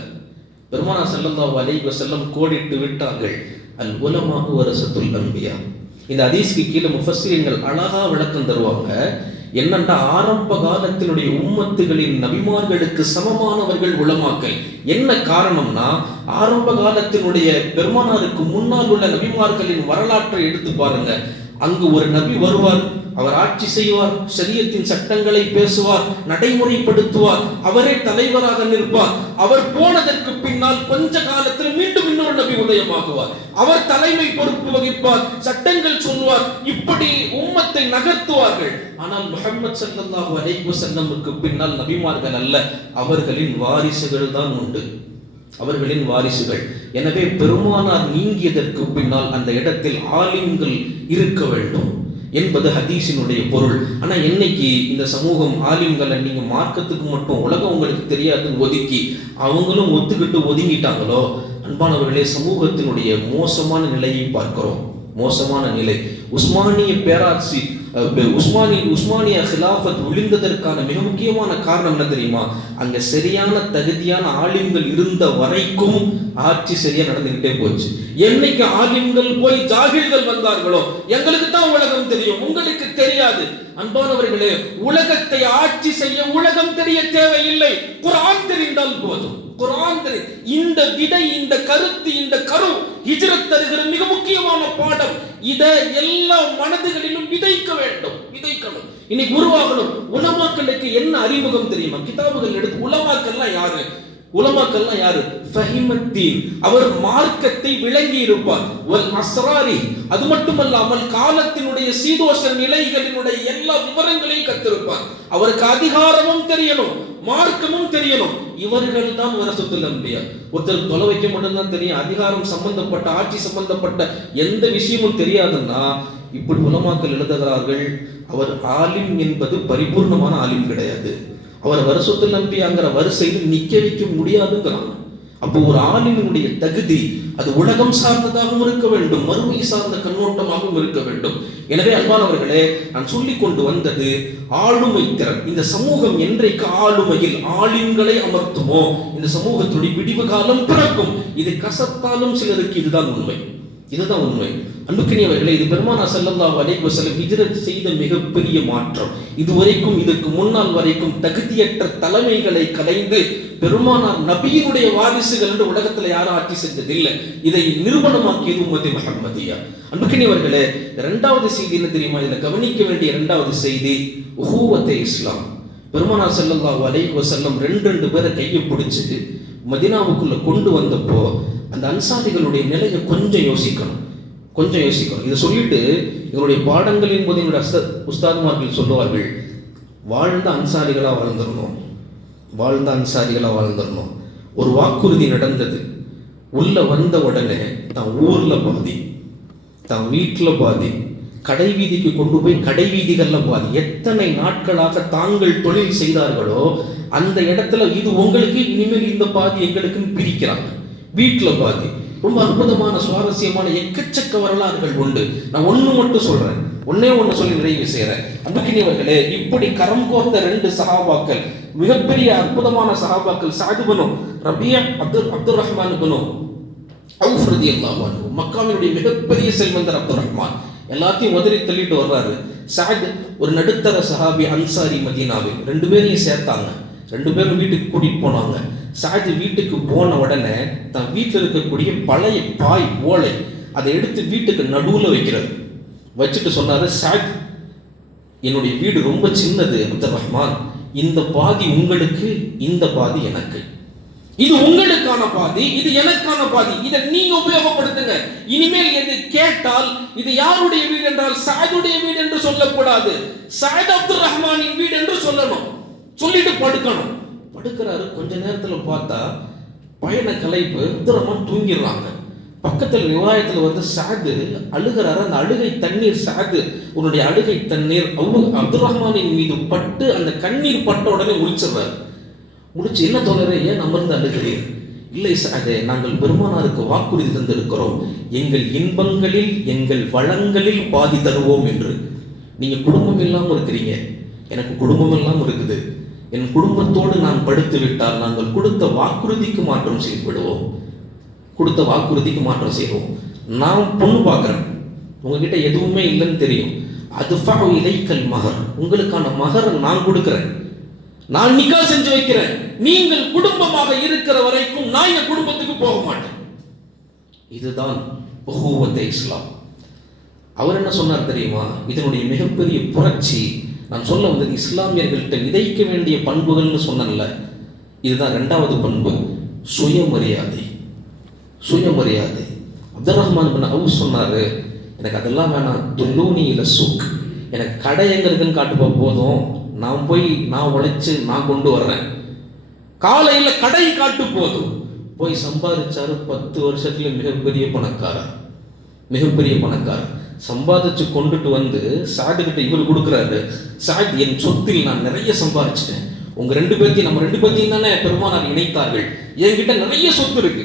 பெருமானார் ஸல்லல்லாஹு அலைஹி வஸல்லம் கோடிட்டு விட்டார்கள். அல் உலமாஉ வரஸத்துல் அன்பியா. இந்த ஹதீஸ்க்கு கீழே முஃபஸ்ஸிரீன்கள் அழகா விளக்கம் தருவாங்க. என்னன்னா, ஆரம்ப காலத்தினுடைய உம்மத்துகளின் நபிமார்களுக்கு சமமானவர்கள் உலமாக்கள். என்ன காரணம்னா, ஆரம்ப காலத்தினுடைய பெருமானாருக்கு முன்னால் உள்ள நபிமார்களின் வரலாற்றை எடுத்து பாருங்க. அங்கு ஒரு நபி வருவார், அவர் ஆட்சி செய்வார், ஷரியத்தின் சட்டங்களை பேசுவார், நடைமுறைப்படுத்துவார், அவரே தலைவராக நிற்பார். அவர் போனதற்கு பின்னால் கொஞ்ச காலத்தில் மீண்டும் இன்னொரு நபி உதயமாகுவார். அவர் தலைமை பொறுப்பு வகிப்பார், சட்டங்கள் சொல்வார். இப்படி உம்மத்தை நகர்த்துவார்கள். ஆனால் முஹம்மது ஸல்லல்லாஹு அலைஹி வஸல்லமுக்கு பின்னால் நபிமார்கள் அல்ல, அவர்களின் வாரிசுகள் தான் உண்டு. அவர்களின் வாரிசுகள். எனவே பெருமானார் நீங்கியதற்கு பின்னால் அந்த இடத்தில் ஆலிம்கள் இருக்க வேண்டும் என்பது ஹதீஸினுடைய பொருள். ஆனா இன்னைக்கு இந்த சமூகம் ஆலிம்களை நீங்க மார்க்கத்துக்கு மட்டும், உலகம் உங்களுக்கு தெரியாதுன்னு ஒதுக்கி அவங்களும் ஒத்துக்கிட்டு ஒதுங்கிட்டாங்களோ, அன்பானவர்களே, சமூகத்தினுடைய மோசமான நிலையை பார்க்கிறோம். மோசமான நிலை. உஸ்மானிய பேராட்சி, உஸ்மானிய ஹிலாஃபத் விழுந்ததற்கான மிக முக்கியமான காரணம் என்ன தெரியுமா? அங்க சரியான தகுதியான ஆலிம்கள் இருந்த வரைக்கும் ஆட்சி சரியா நடந்துகிட்டே போச்சு. என்னைக்கு ஆலிம்கள் போய் ஜாகில்கள் வந்தார்களோ, எங்களுக்கு தான் உலகம் தெரியும், உங்களுக்கு தெரியாது. அன்பானவர்களே, உலகத்தை ஆட்சி செய்ய உலகம் தெரிய தேவையில்லை, குர்ஆன் தெரிந்தால் போதும். குர்ஆன் இந்த விடை, இந்த கருத்து, இந்த கரு ஹிஜ்ரத் தருகிற மிக முக்கியமான பாடம். இதை எல்லா மனதுகளிலும் விதைக்க வேண்டும், விதைக்கணும். இன்னைக்கு உருவாகணும். உலமாக்களுக்கு என்ன அறிமுகம் தெரியுமா? கிதாபுகள் எடுத்து உலமாக்கள்லாம் யாரு? உலமாக்கள்லாம் யாரு? ஃபஹிமத்தீன், அவர் மார்க்கத்தை விளங்கி இருப்பார். வல் அஸ்ராரி, அது மட்டுமல்லாமல் காலத்தினுடைய சீதோஷ நிலைகளினுடைய எல்லா விவரங்களையும் கற்றிருப்பார். அவருக்கு அதிகாரமும் தெரியணும், மார்க்கமும் தெரியணும். இவர்கள் தான் வரசத்துல் அன்பியா. ஒருத்தர் தொலை வைக்க மட்டும்தான் தெரியும், அதிகாரம் சம்பந்தப்பட்ட ஆட்சி சம்பந்தப்பட்ட எந்த விஷயமும் தெரியாதுன்னா இப்படி உலமாக்கள் எழுதுகிறார்கள். அவர் ஆலிம் என்பது பரிபூர்ணமான ஆலிம் கிடையாது. அவர் வரசத்துல் அன்பியாங்கிற வரிசையில் நிக்க வைக்க முடியாதுங்கிறாங்க. அப்போ ஒரு ஆலிமினுடைய தகுதி அது உலகம் சார்ந்ததாகவும் இருக்க வேண்டும், மறுமை சார்ந்த கண்ணோட்டமாகவும் இருக்க வேண்டும். எனவே அன்பானவர்களே, நான் சொல்லிக் கொண்டு வந்தது ஆளுமை திறன். இந்த சமூகம் என்றைக்கு ஆளுமையில் ஆலிம்களை அமர்த்துமோ இந்த சமூகத்துடைய விடிவு காலம் பிறக்கும். இது கசத்தாலும் சிலருக்கு இதுதான் உண்மை, இதுதான் உண்மை. அன்புக்கினியவர்களே, இது பெருமானார் ஸல்லல்லாஹு அலைஹி வஸல்லம் ஹிஜ்ரத் செய்த மிகப்பெரிய மாற்றம். இதுவரைக்கும் இதற்கு முன்னால் வரைக்கும் தகுதியற்ற தலைமைகளை கலைந்து பெருமானார் நபியினுடைய வாரிசுகள் என்று உலகத்தில் யாரும் ஆட்சி செஞ்சதில்லை. இதை நிரூபணமாக்கியது உம்மத்தி முஹம்மதியா. அன்புக்கினியவர்களே, இரண்டாவது செய்தி என்ன தெரியுமா? இதில் கவனிக்க வேண்டிய இரண்டாவது செய்தி உஹூவத்தே இஸ்லாம். பெருமானார் ஸல்லல்லாஹு அலைஹி வஸல்லம் ரெண்டு பேரை கையை பிடிச்சு மதீனாவுக்குள்ள கொண்டு வந்தப்போ அந்த அன்சாரிகளுடைய நிலையை கொஞ்சம் யோசிக்கணும். இதை சொல்லிட்டு எங்களுடைய பாடங்களின் போது என்னுடைய உஸ்தாதுமார்கள் சொல்லுவார்கள், வாழ்ந்த அன்சாரிகளாக வாழ்ந்துடணும். ஒரு வாக்குறுதி நடந்தது. உள்ள வந்த உடனே தான் ஊர்ல பாதி, தான் வீட்டில் பாதி, கடை வீதிக்கு கொண்டு போய் கடை வீதிகள்ல பாதி. எத்தனை நாட்களாக தாங்கள் தொழில் செய்தார்களோ அந்த இடத்துல இது உங்களுக்கு, இனிமேல் இந்த பாதி எங்களுக்குன்னு பிரிக்கிறாங்க. வீட்டில் பாதி. ரொம்ப அற்புதமான சுவாரஸ்யமான எக்கச்சக்க வரலாறுகள் உண்டு. நான் ஒன்று மட்டும் சொல்றேன், ஒன்னே ஒன்று சொல்லி நிறைவு செய்கிறேன். அன்புக்கினியவர்களே, இப்படி கரம் கோர்த்த ரெண்டு சஹாபாக்கள், மிகப்பெரிய அற்புதமான சஹாபாக்கள், சஅத் இப்னு ரபியா, அப்துர் ரஹ்மான் இப்னு அவுஃப் ரலியல்லாஹு அன்ஹு. மக்காவினுடைய மிகப்பெரிய செல்வந்தர் அப்துர் ரஹ்மான். எல்லாத்தையும் உதறி தள்ளிட்டு வர்றாரு. சஅத் ஒரு நடுத்தர சஹாபி, அன்சாரி, மதீனாவில். ரெண்டு பேரையும் சேர்த்தாங்க. ரெண்டு பேரும் வீட்டுக்கு கூட்டிட்டு போனாங்க. சஅத் வீட்டுக்கு போன உடனே தன் வீட்டில் இருக்கக்கூடிய பழைய பாய் ஓலை அதை எடுத்து வீட்டுக்கு நடுவில் வைக்கிறார். வச்சுட்டு சொன்னாரு, சஅத், என்னுடைய வீடு ரொம்ப சின்னது அப்துர் ரஹ்மான், இந்த பாதி உங்களுக்கு, இந்த பாதி எனக்கு. இது உங்களுக்கான பாதி, இது எனக்கான பாதி. இதை நீங்க உபயோகப்படுத்துங்க. இனிமேல் எது கேட்டால் இது யாருடைய வீடு என்றால் சஅதுடைய வீடு என்று சொல்லக்கூடாது, சஅத் அப்துர் ரஹ்மானின் வீடு என்று சொல்லணும். சொல்லிட்டு படுக்கணும். படுக்கிறாரு. கொஞ்ச நேரத்துல பார்த்தா பயண கலைப்பு, அப்துர் ரஹ்மான் தூங்கிடுறாங்க. பக்கத்தில் விவாயத்தில் வந்து சஅத் அழுகிறாரு. அந்த அழுகை தண்ணீர், சஅத் உன்னுடைய அழுகை தண்ணீர் அப்துர் ரஹ்மானின் மீது பட்டு அந்த கண்ணீர் பட்ட உடனே முடிச்சிடுறாரு. முடிச்சு, என்ன தோழரே, ஏன் அமர்ந்து அழுகிறீர்? இல்லை சஅதே, நாங்கள் பெருமானாருக்கு வாக்குறுதி தந்திருக்கிறோம், எங்கள் இன்பங்களில் எங்கள் வளங்களில் பாதி தருவோம் என்று. நீங்க குடும்பம் இல்லாமல் இருக்கிறீங்க, எனக்கு குடும்பம் எல்லாம் இருக்குது. என் குடும்பத்தோடு நான் படுத்து விட்டால் நாங்கள் கொடுத்த வாக்குறுதிக்கு மாற்றம் செய்துவிடுவோம், கொடுத்த வாக்குறுதிக்கு மாற்றம் செய்வோம். நான் பொண்ணு பார்க்குறேன், உங்ககிட்ட எதுவுமே இல்லைன்னு தெரியும். அதுஃபா இலைக்கல் மகர், உங்களுக்கான மகரை நான் கொடுக்குறேன், நான் நிக்கா செஞ்சு வைக்கிறேன். நீங்கள் குடும்பமாக இருக்கிற வரைக்கும் நான் என் குடும்பத்துக்கு போக மாட்டேன். இதுதான் உஹூவத்தே இஸ்லாம். அவர் என்ன சொன்னார் தெரியுமா? இதனுடைய மிகப்பெரிய புரட்சி. நான் சொல்ல வந்தது இஸ்லாமியர்கள்ட்ட விதைக்க வேண்டிய பண்புகள்னு சொன்னேன்ல, இதுதான் இரண்டாவது பண்பு, சுயமரியாதை. சுயமரியாதை. அப்துர் ரஹ்மான் பின் அவுஃப் சொன்னாரு, எனக்கு அதெல்லாம் வேணாம், துல்லூனி இல சூக், எனக்கு கடை எங்க இருக்குன்னு காட்டுப்பா போதும், நான் போய் நான் உழைச்சு நான் கொண்டு வர்றேன். காலையில் கடை காட்டு போதும். போய் சம்பாதிச்சாரு. 10 வருஷத்துல மிகப்பெரிய பணக்காரர், மிகப்பெரிய பணக்காரர். சம்பாதிச்சு கொண்டுட்டு வந்து சஅத் கிட்ட இவர் கொடுக்குறாரு. சஅத், என் சொத்தில் நான் நிறைய சம்பாதிச்சிட்டேன், உங்க ரெண்டு பேர்த்தையும், நம்ம ரெண்டு பேர்த்தையும் தானே பெருமானார் இணைத்தார்கள், என்கிட்ட நிறைய சொத்து இருக்கு,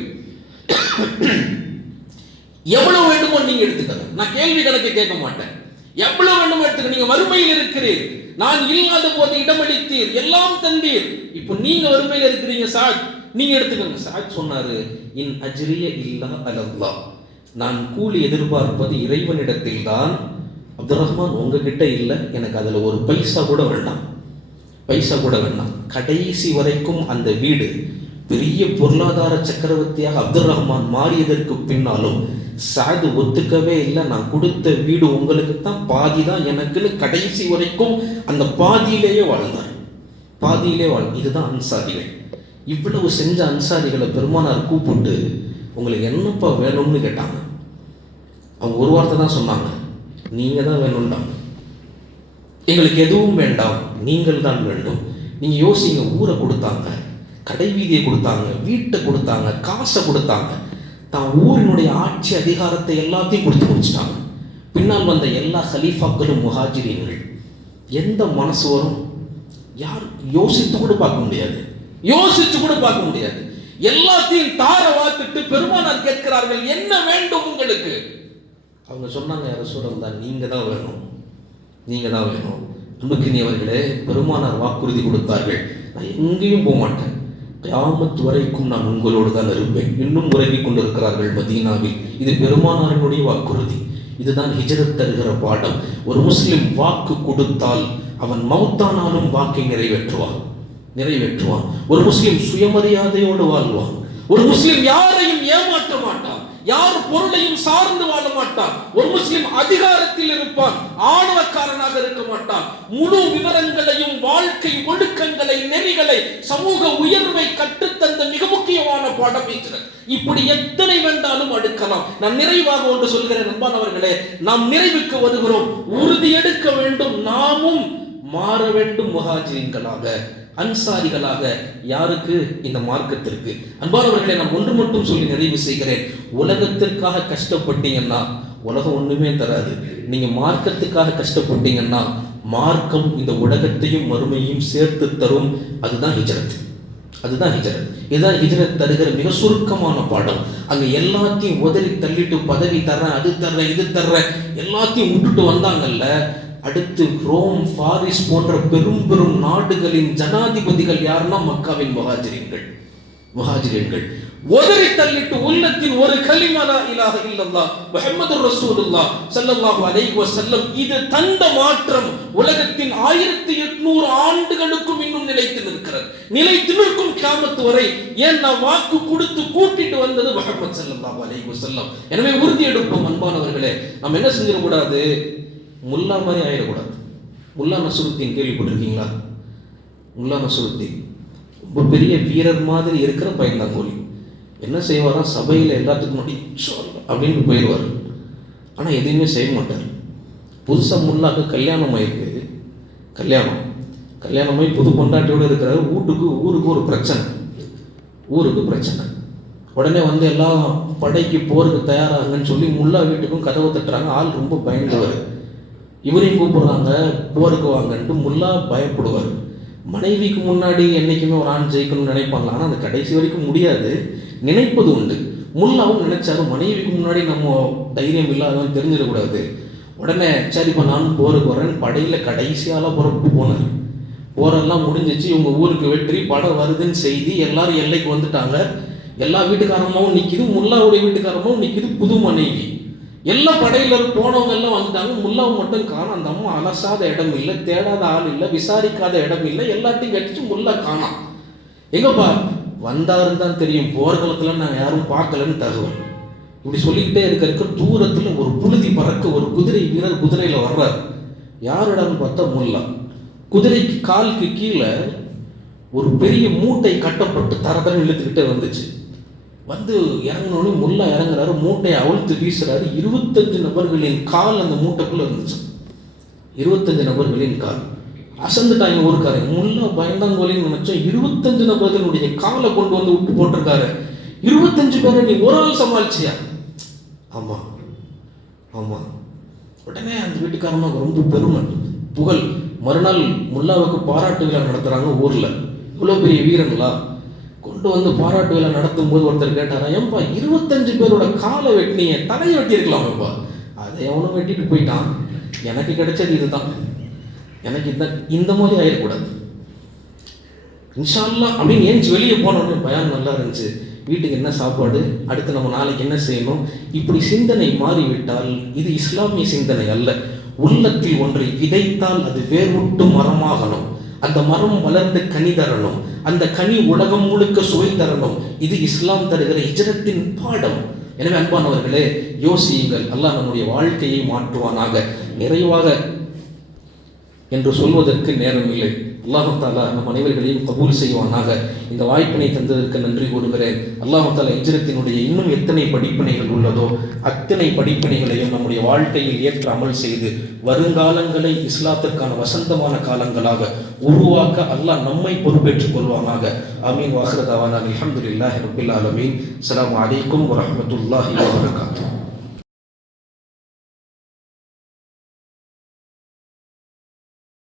எவ்வளவு வேண்டுமோ நீங்க எடுத்துக்கங்க, நான் கேள்வி கணக்கு கேட்க மாட்டேன், எவ்வளவு வேண்டுமோ எடுத்துக்க, நீங்க வறுமையில் இருக்கிறீர், நான் இல்லாத போது இடமளித்தீர், எல்லாம் தந்தீர், இப்போ நீங்க வறுமையில் இருக்கிறீங்க சஅத், நீங்க எடுத்துக்கங்க. சஅத் சொன்னாரு, இன் அஜ்ரிய இல்லா அலல்லாஹ், நான் கூலி எதிர்பார்ப்பது இறைவனிடத்தில் தான். அப்துர் ரஹ்மான், உங்ககிட்ட இல்லை, எனக்கு அதுல ஒரு பைசா கூட வேண்டாம், பைசா கூட வேண்டாம். கடைசி வரைக்கும் அந்த வீடு பெரிய பொருளாதார சக்கரவர்த்தியாக அப்துல் ரஹ்மான் மாறியதற்கு பின்னாலும் சாது ஒத்துக்கவே இல்லை. நான் கொடுத்த வீடு உங்களுக்கு தான், பாதி தான் எனக்குன்னு கடைசி வரைக்கும் அந்த பாதியிலேயே வாழ்ந்தார். இதுதான் அன்சாரிகள். இவ்வளவு செஞ்ச அன்சாரிகளை பெருமானார் கூப்பிட்டு உங்களுக்கு என்னப்பா வேணும்னு கேட்டாங்க. அவங்க ஒரு வார்த்தை தான் சொன்னாங்க, நீங்க தான் வேணும்டாங்க. எங்களுக்கு எதுவும் வேண்டாம், நீங்கள் தான் வேண்டும். நீங்க யோசிங்க, ஊரை கொடுத்தாங்க, கடை வீதியை கொடுத்தாங்க, வீட்டை கொடுத்தாங்க, காசை கொடுத்தாங்க, தான் ஊரினுடைய ஆட்சி அதிகாரத்தை எல்லாத்தையும் கொடுத்து முடிச்சிட்டாங்க. பின்னால் வந்த எல்லா ஹலீஃபாக்களும் முஹாஜிரீன்கள். எந்த மனசு வரும்? யார் யோசித்து கூட பார்க்க முடியாது. எல்லாத்தையும் தார வாத்துட்டு பெருமானார் கேட்கிறார்கள், என்ன வேண்டும் உங்களுக்கு? அவங்க சொன்னாங்க, யார சூழல் நீங்க தான் வேணும். அன்புக்கினியவர்களே, பெருமானார் வாக்குறுதி கொடுத்தார்கள், நான் எங்கேயும் போக மாட்டேன், கியாமத் வரைக்கும் நான் உங்களோடு தான் இருப்பேன். இன்னும் உறங்கிக் கொண்டிருக்கிறார்கள் மதீனாவில். இது பெருமானாரினுடைய வாக்குறுதி. இதுதான் ஹிஜ்ரத் தருகிற பாடம். ஒரு முஸ்லிம் வாக்கு கொடுத்தால் அவன் மௌத்தானாலும் வாக்கை நிறைவேற்றுவான். ஒரு முஸ்லிம் சுயமரியாதையோடு வாழ்வான். ஒரு முஸ்லிம் யாரையும் ஏமாற்ற மாட்டான், யார் பொருளையும் சார்ந்து வாழ மாட்டான். ஒரு முஸ்லிம் அதிகாரத்தில் இருப்பான், ஆணவக்காரனாக இருக்க மாட்டான். முழு விவரங்களையும், வாழ்க்கை ஒழுக்கங்களை, நெறிகளை, சமூக உயர்வை கற்றுத்தந்த மிக முக்கியமான பாடம் ஹிஜ்ரத். இப்படி எத்தனை வேண்டாலும் அடுக்கலாம். நான் நிறைவாக ஒன்று சொல்கிறேன் அன்பானவர்களே, நாம் நிறைவுக்கு வருகிறோம். உறுதி எடுக்க வேண்டும், நாமும் மாற வேண்டும் முஹாஜிரின்களாக, அன்சாரிகளாக. யாருக்கு? இந்த மார்க்கத்திற்கு. அன்பானவர்களை, நான் ஒன்று மட்டும் சொல்லி நிறைவு செய்கிறேன். உலகத்திற்காக கஷ்டப்பட்டீங்கன்னா உலகம் ஒண்ணுமே தராது. நீங்க மார்க்கத்துக்காக கஷ்டப்பட்டீங்கன்னா மார்க்கம் இந்த உலகத்தையும் மறுமையும் சேர்த்து தரும். அதுதான் ஹிஜ்ரத். இதுதான் ஹிஜ்ரத் தருகிற மிக சுருக்கமான பாடம். அங்க எல்லாத்தையும் உதறி தள்ளிட்டு பதவி தர்றேன், அது தர்றேன், இது தர்றேன், எல்லாத்தையும் விட்டுட்டு வந்தாங்கல்ல. அடுத்து ரோம், பாரிஸ் போன்ற பெரும் பெரும் நாடுகளின் ஜனாதிபதிகள் யாருன்னா மக்காவின் முஹாஜிரீன்கள். உதறி தள்ளிட்டு உள்ளத்தின் ஒரு கலிமா லா இலாஹ இல்லல்லாஹ் முஹம்மதுர் ரசூலுல்லாஹ் ஸல்லல்லாஹு அலைஹி வஸல்லம். இது தந்த மாற்றம் உலகத்தின் 1800 ஆண்டுகளுக்கும் இன்னும் நிலைத்து நிற்கும் கியாமத் வரை. ஏன் நான் வாக்கு கொடுத்து கூட்டிட்டு வந்தது முஹம்மது ஸல்லல்லாஹு அலைஹி வஸல்லம். எனவே உறுதி எடுப்போம் அன்பானவர்களே. நாம் என்ன செஞ்சிட கூடாது? முல்லா மாதிரி ஆயிடக்கூடாது. முல்லா நஸ்ருத்தீன் கேள்விப்பட்டிருக்கீங்களா? முல்லா நஸ்ருத்தீன் ரொம்ப பெரிய வீரர் மாதிரி இருக்கிற பயந்தாங்கோலி. என்ன செய்வாரா? சபையில் எல்லாத்துக்கும் முன்னாடி அப்படின்னு போயிடுவார். ஆனால் எதுவுமே செய்ய மாட்டார். புதுசாக முல்லாக்கு கல்யாணம் ஆயிருக்கு. கல்யாணமாகி புது பொண்டாட்டியோடு இருக்கிறாரு. ஊருக்கு ஒரு பிரச்சனை. உடனே வந்து எல்லாம் படைக்கு போருக்கு தயாராகுங்கன்னு சொல்லி முல்லா வீட்டுக்கும் கதவை தட்டுறாங்க. ஆள் ரொம்ப பயந்தவர். இவரையும் கூப்பிடுறாங்க, போருக்கு வாங்கன்ட்டு. முல்லா பயப்படுவார். மனைவிக்கு முன்னாடி என்றைக்குமே ஒரு ஆண் ஜெயிக்கணும்னு நினைப்பாங்க. ஆனால் அது கடைசி வரைக்கும் முடியாது. நினைப்பது உண்டு. முல்லாவும் நினைச்சாரு, மனைவிக்கு முன்னாடி நம்ம தைரியம் இல்லாதவன் தெரிஞ்சிடக்கூடாது. உடனே சரிப்பா நானும் போருக்கு வரேன். படையில் கடைசியால புறப்பட்டு போனார். போரெல்லாம் முடிஞ்சிச்சு. இவங்க ஊருக்கு வெற்றி, படம் வருதுன்னு செய்தி. எல்லாரும் எல்லைக்கு வந்துட்டாங்க. எல்லா வீட்டுக்காரமாவும் நிற்கிது, முல்லாவுடைய வீட்டுக்காரமாவும் நிற்கிது, புது மனைவி. எல்லா படையில போனவங்க எல்லாம் வந்துட்டாங்க. முல்லாவை மட்டும் காணும். அந்த அம்மா அலசாத இடம் இல்லை, தேடாத ஆள் இல்லை, விசாரிக்காத இடம் இல்லை. எல்லாத்தையும் கட்டிச்சு முல்லா காணாம். எங்கப்பா வந்தாருன்னு தான் தெரியும், போர்க்களத்துல நாங்கள் யாரும் பார்க்கலன்னு தகவல். இப்படி சொல்லிக்கிட்டே இருக்க தூரத்துல ஒரு புழுதி பறக்க ஒரு குதிரை வீரர் குதிரையில வர்றாரு. யாரிடம்னு பார்த்தா முல்லா. குதிரைக்கு காலுக்கு கீழே ஒரு பெரிய மூட்டை கட்டப்பட்டு தரதரம் இழுத்துக்கிட்டே வந்துச்சு. வந்து இறங்கினோடனே முல்லா இறங்குறாரு. மூட்டையை அவிழ்த்து வீசுறாரு. 25 நபர்களின் கால் அந்த மூட்டைக்குள்ள இருந்துச்சு. 25 நபர்களின் கால். அசந்துட்டாங்க ஊருக்காரங்க. முல்லா பயந்தாங்கோலின்னு நினைச்சோம். 25 நபர்களுடைய காலை கொண்டு வந்து விட்டு போட்டிருக்காரு. 25 பேரை நீ ஒரு ஆள் சமாளிச்சியா? ஆமா. உடனே அந்த வீட்டுக்காரமாக ரொம்ப பெருமை, புகழ். மறுநாள் முல்லாவுக்கு பாராட்டு விழா நடத்துறாங்க ஊர்ல. இவ்வளோ பெரிய வீரங்களா கொண்டு வந்து பாராட்டு விழா நடத்தும் போது ஒருத்தர் கேட்டாரா, ஏன்பா 25 பேரோட காலை வெட்டினீங்க, தலையை வெட்டியிருக்கலாமேப்பா. அதை அவனும் வெட்டிட்டு போயிட்டான். எனக்கு கிடைச்சது இதுதான். எனக்கு இந்த மாதிரி ஆயிடக்கூடாது இன்ஷா அல்லாஹ் அப்படின்னு ஏஞ்சி வெளியே போனோன்னு பயான் நல்லா இருந்துச்சு. வீட்டுக்கு என்ன சாப்பாடு, அடுத்து நம்ம நாளைக்கு என்ன செய்யணும், இப்படி சிந்தனை மாறிவிட்டால் இது இஸ்லாமிய சிந்தனை அல்ல. உள்ளத்தில் ஒன்றை விதைத்தால் அது வேர்விட்டு மரமாகணும். அந்த மரம் வளர்ந்து கனி தரணும், அந்த கனி உலகம் முழுக்க சுவை தரணும். இது இஸ்லாம் தருகிற ஹிஜ்ரத்தின் பாடம். எனவே அன்பானவர்களே, யோசியுங்கள். அல்லாஹ் நம்முடைய வாழ்க்கையை மாற்றுவானாக. நிறைவாக என்று சொல்வதற்கு நேரம் இல்லை. அல்லாஹு தாலா நம் அனைவர்களையும் கபூல் செய்வானாக. இந்த வாய்ப்பினை தந்ததற்கு நன்றி கூறுகிறேன். அல்லாஹு தாலா ஹிஜ்ரத்தினுடைய இன்னும் எத்தனை படிப்பினைகள் உள்ளதோ அத்தனை படிப்பினைகளையும் நம்முடைய வாழ்க்கையில் ஏற்று அமல் செய்து வருங்காலங்களை இஸ்லாத்திற்கான வசந்தமான காலங்களாக உருவாக்க அல்லாஹ் நம்மை பொறுப்பேற்றுக் கொள்வானாக. ஆமீன். வாஹிரு தஅவானா அல்ஹம்துலில்லாஹி ரப்பில் ஆலமீன். அஸ்ஸலாமு அலைக்கும் வரஹ்மத்துல்லாஹி வபரகாத்துஹு.